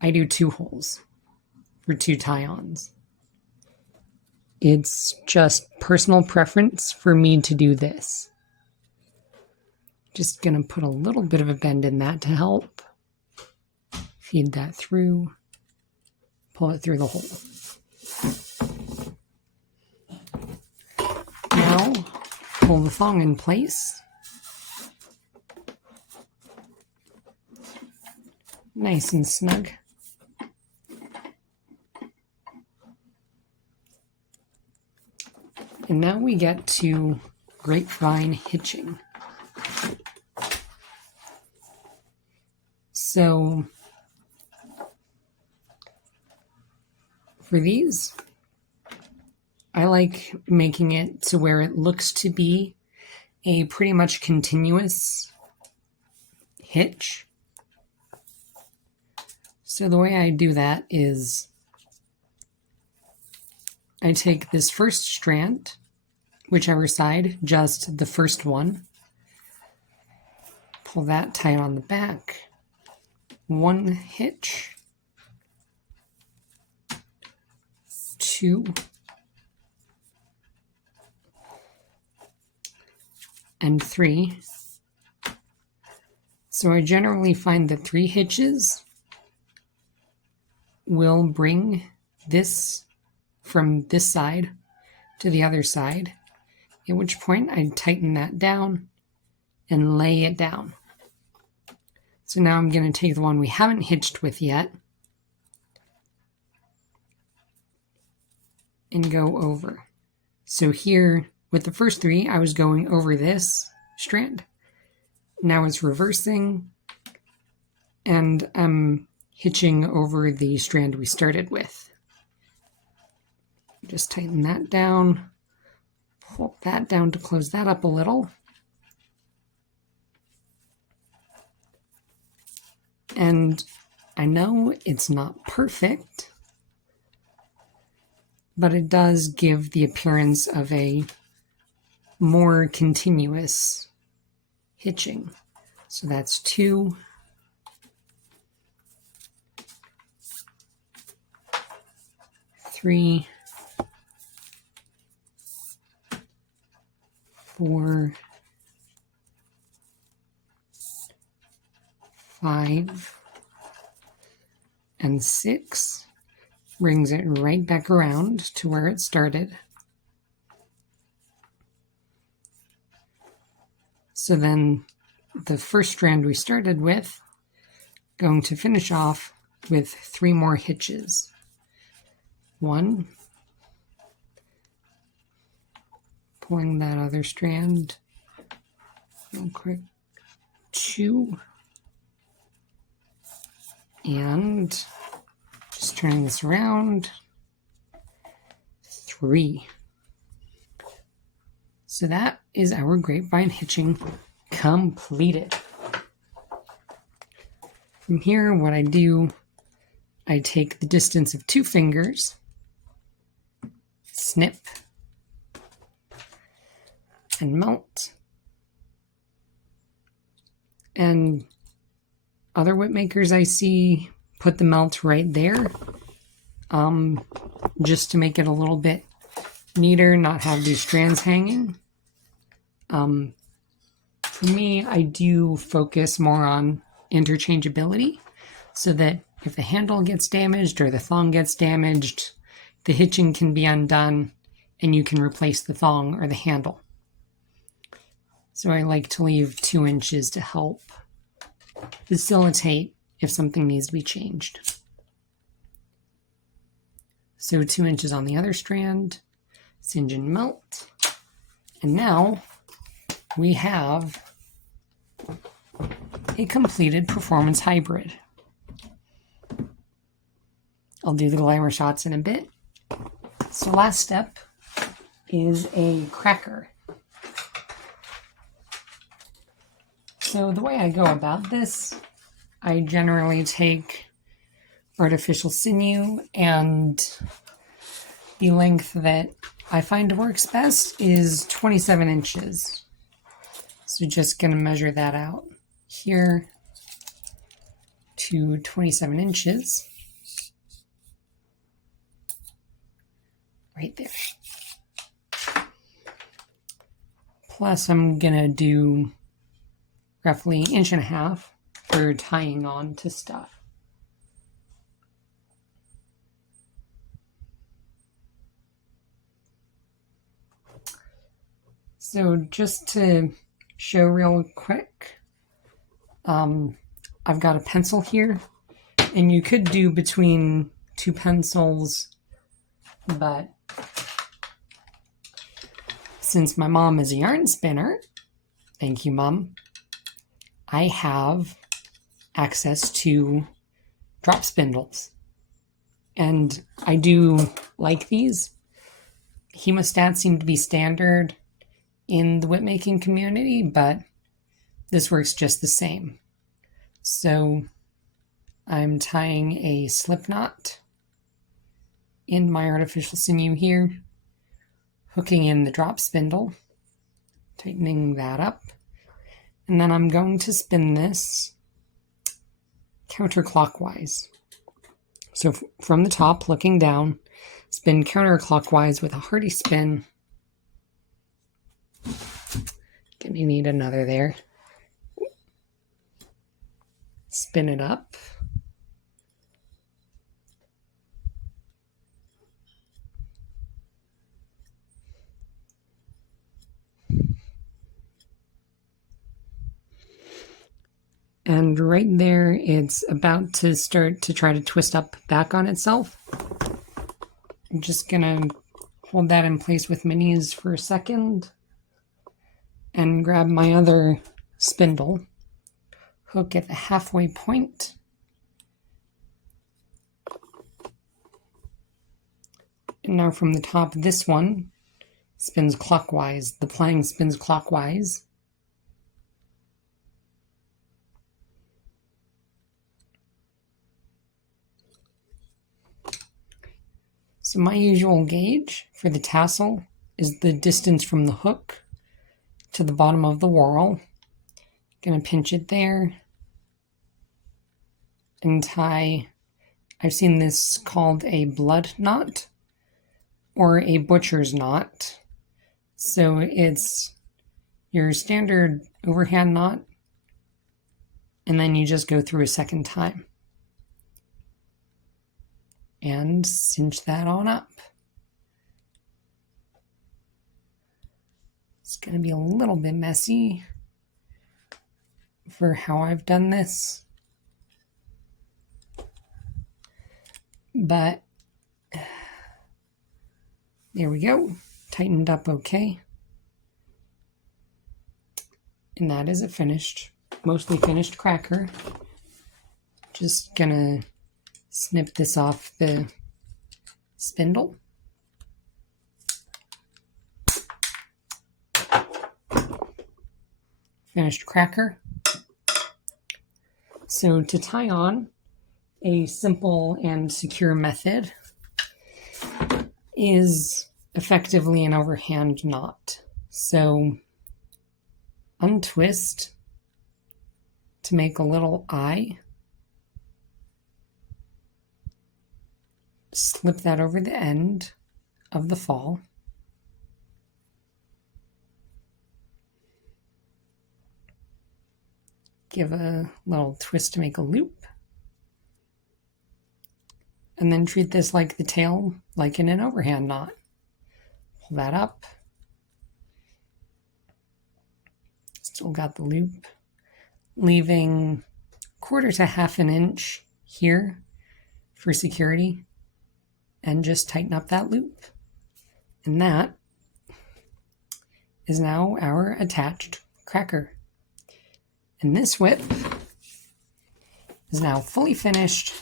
I do 2 holes for 2 tie-ons. It's just personal preference for me to do this. Just gonna put a little bit of a bend in that to help. Feed that through, pull it through the hole. Now, pull the thong in place. Nice and snug. And now we get to grapevine hitching. So for these, I like making it to where it looks to be a pretty much continuous hitch. So the way I do that is I take this first strand, whichever side, just the first one, pull that tight on the back, 1 hitch, 2, and 3. So I generally find that 3 hitches will bring this from this side to the other side, at which point I tighten that down and lay it down. So now I'm going to take the one we haven't hitched with yet and go over. So here, with the first 3, I was going over this strand. Now it's reversing, and I'm hitching over the strand we started with. Just tighten that down, pull that down to close that up a little. And I know it's not perfect, but it does give the appearance of a more continuous hitching. So that's 2. 3, 4, 5, and 6. Brings it right back around to where it started. So then the first strand we started with, going to finish off with 3 more hitches. 1, pulling that other strand real quick, 2, and just turning this around, 3. So that is our grapevine hitching completed. From here, what I do, I take the distance of 2 fingers, snip, and melt. And other whip makers I see put the melt right there, just to make it a little bit neater, not have these strands hanging. For me, I do focus more on interchangeability, so that if the handle gets damaged or the thong gets damaged, the hitching can be undone and you can replace the thong or the handle. So I like to leave 2 inches to help facilitate if something needs to be changed. So 2 inches on the other strand, singe and melt. And now we have a completed performance hybrid. I'll do the glamour shots in a bit. So last step is a cracker. So the way I go about this, I generally take artificial sinew, and the length that I find works best is 27 inches. So just going to measure that out here to 27 inches. Right there. Plus I'm going to do roughly 1.5 inches for tying on to stuff. So just to show real quick, I've got a pencil here, and you could do between 2 pencils, but since my mom is a yarn spinner, thank you, Mom, I have access to drop spindles. And I do like these. Hemostats seem to be standard in the whipmaking community, but this works just the same. So I'm tying a slip knot in my artificial sinew here, hooking in the drop spindle, tightening that up, and then I'm going to spin this counterclockwise. So from the top, looking down, spin counterclockwise with a hearty spin. Gonna need another there. Spin it up. And right there, it's about to start to try to twist up back on itself. I'm just gonna hold that in place with my knees for a second and grab my other spindle, hook at the halfway point, and now from the top, this one spins clockwise. The plying spins clockwise. So my usual gauge for the tassel is the distance from the hook to the bottom of the whorl. Gonna pinch it there and tie. I've seen this called a blood knot or a butcher's knot. So it's your standard overhand knot, and then you just go through a second time and cinch that on up. It's going to be a little bit messy for how I've done this, but there we go. Tightened up okay. And that is a finished, mostly finished cracker. Just gonna snip this off the spindle. Finished cracker. So to tie on, a simple and secure method is effectively an overhand knot. So untwist to make a little eye. Slip that over the end of the fall. Give a little twist to make a loop. And then treat this like the tail, like in an overhand knot. Pull that up. Still got the loop. Leaving 1/4 to 1/2 inch here for security. And just tighten up that loop. And that is now our attached cracker. And this whip is now fully finished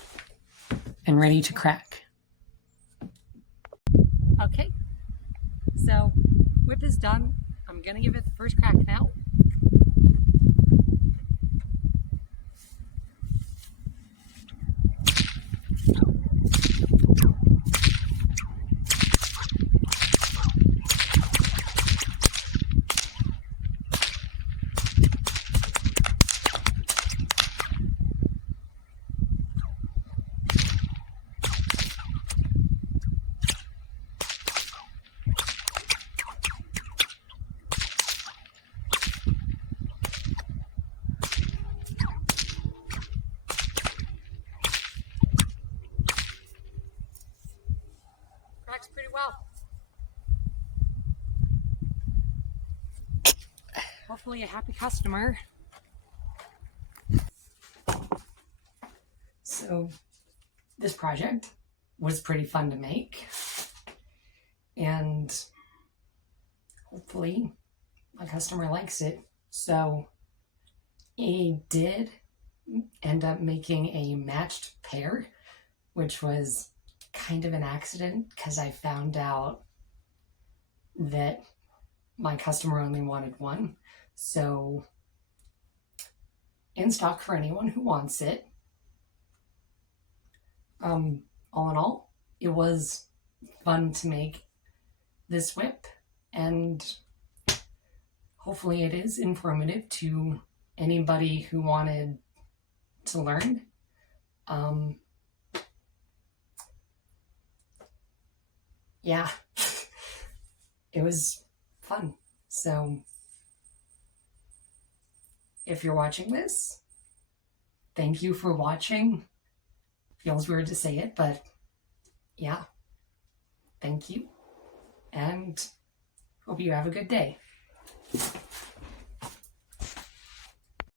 and ready to crack. this done. I'm gonna give it the first crack now. Cracks pretty well. Hopefully a happy customer. So this project was pretty fun to make, and hopefully my customer likes it. So I did end up making a matched pair, which was kind of an accident because I found out that my customer only wanted one. So in stock for anyone who wants it. All in all, it was fun to make this whip, and hopefully it is informative to anybody who wanted to learn. Yeah, it was fun. So if you're watching this, thank you for watching. Feels weird to say it, but yeah, thank you, and hope you have a good day.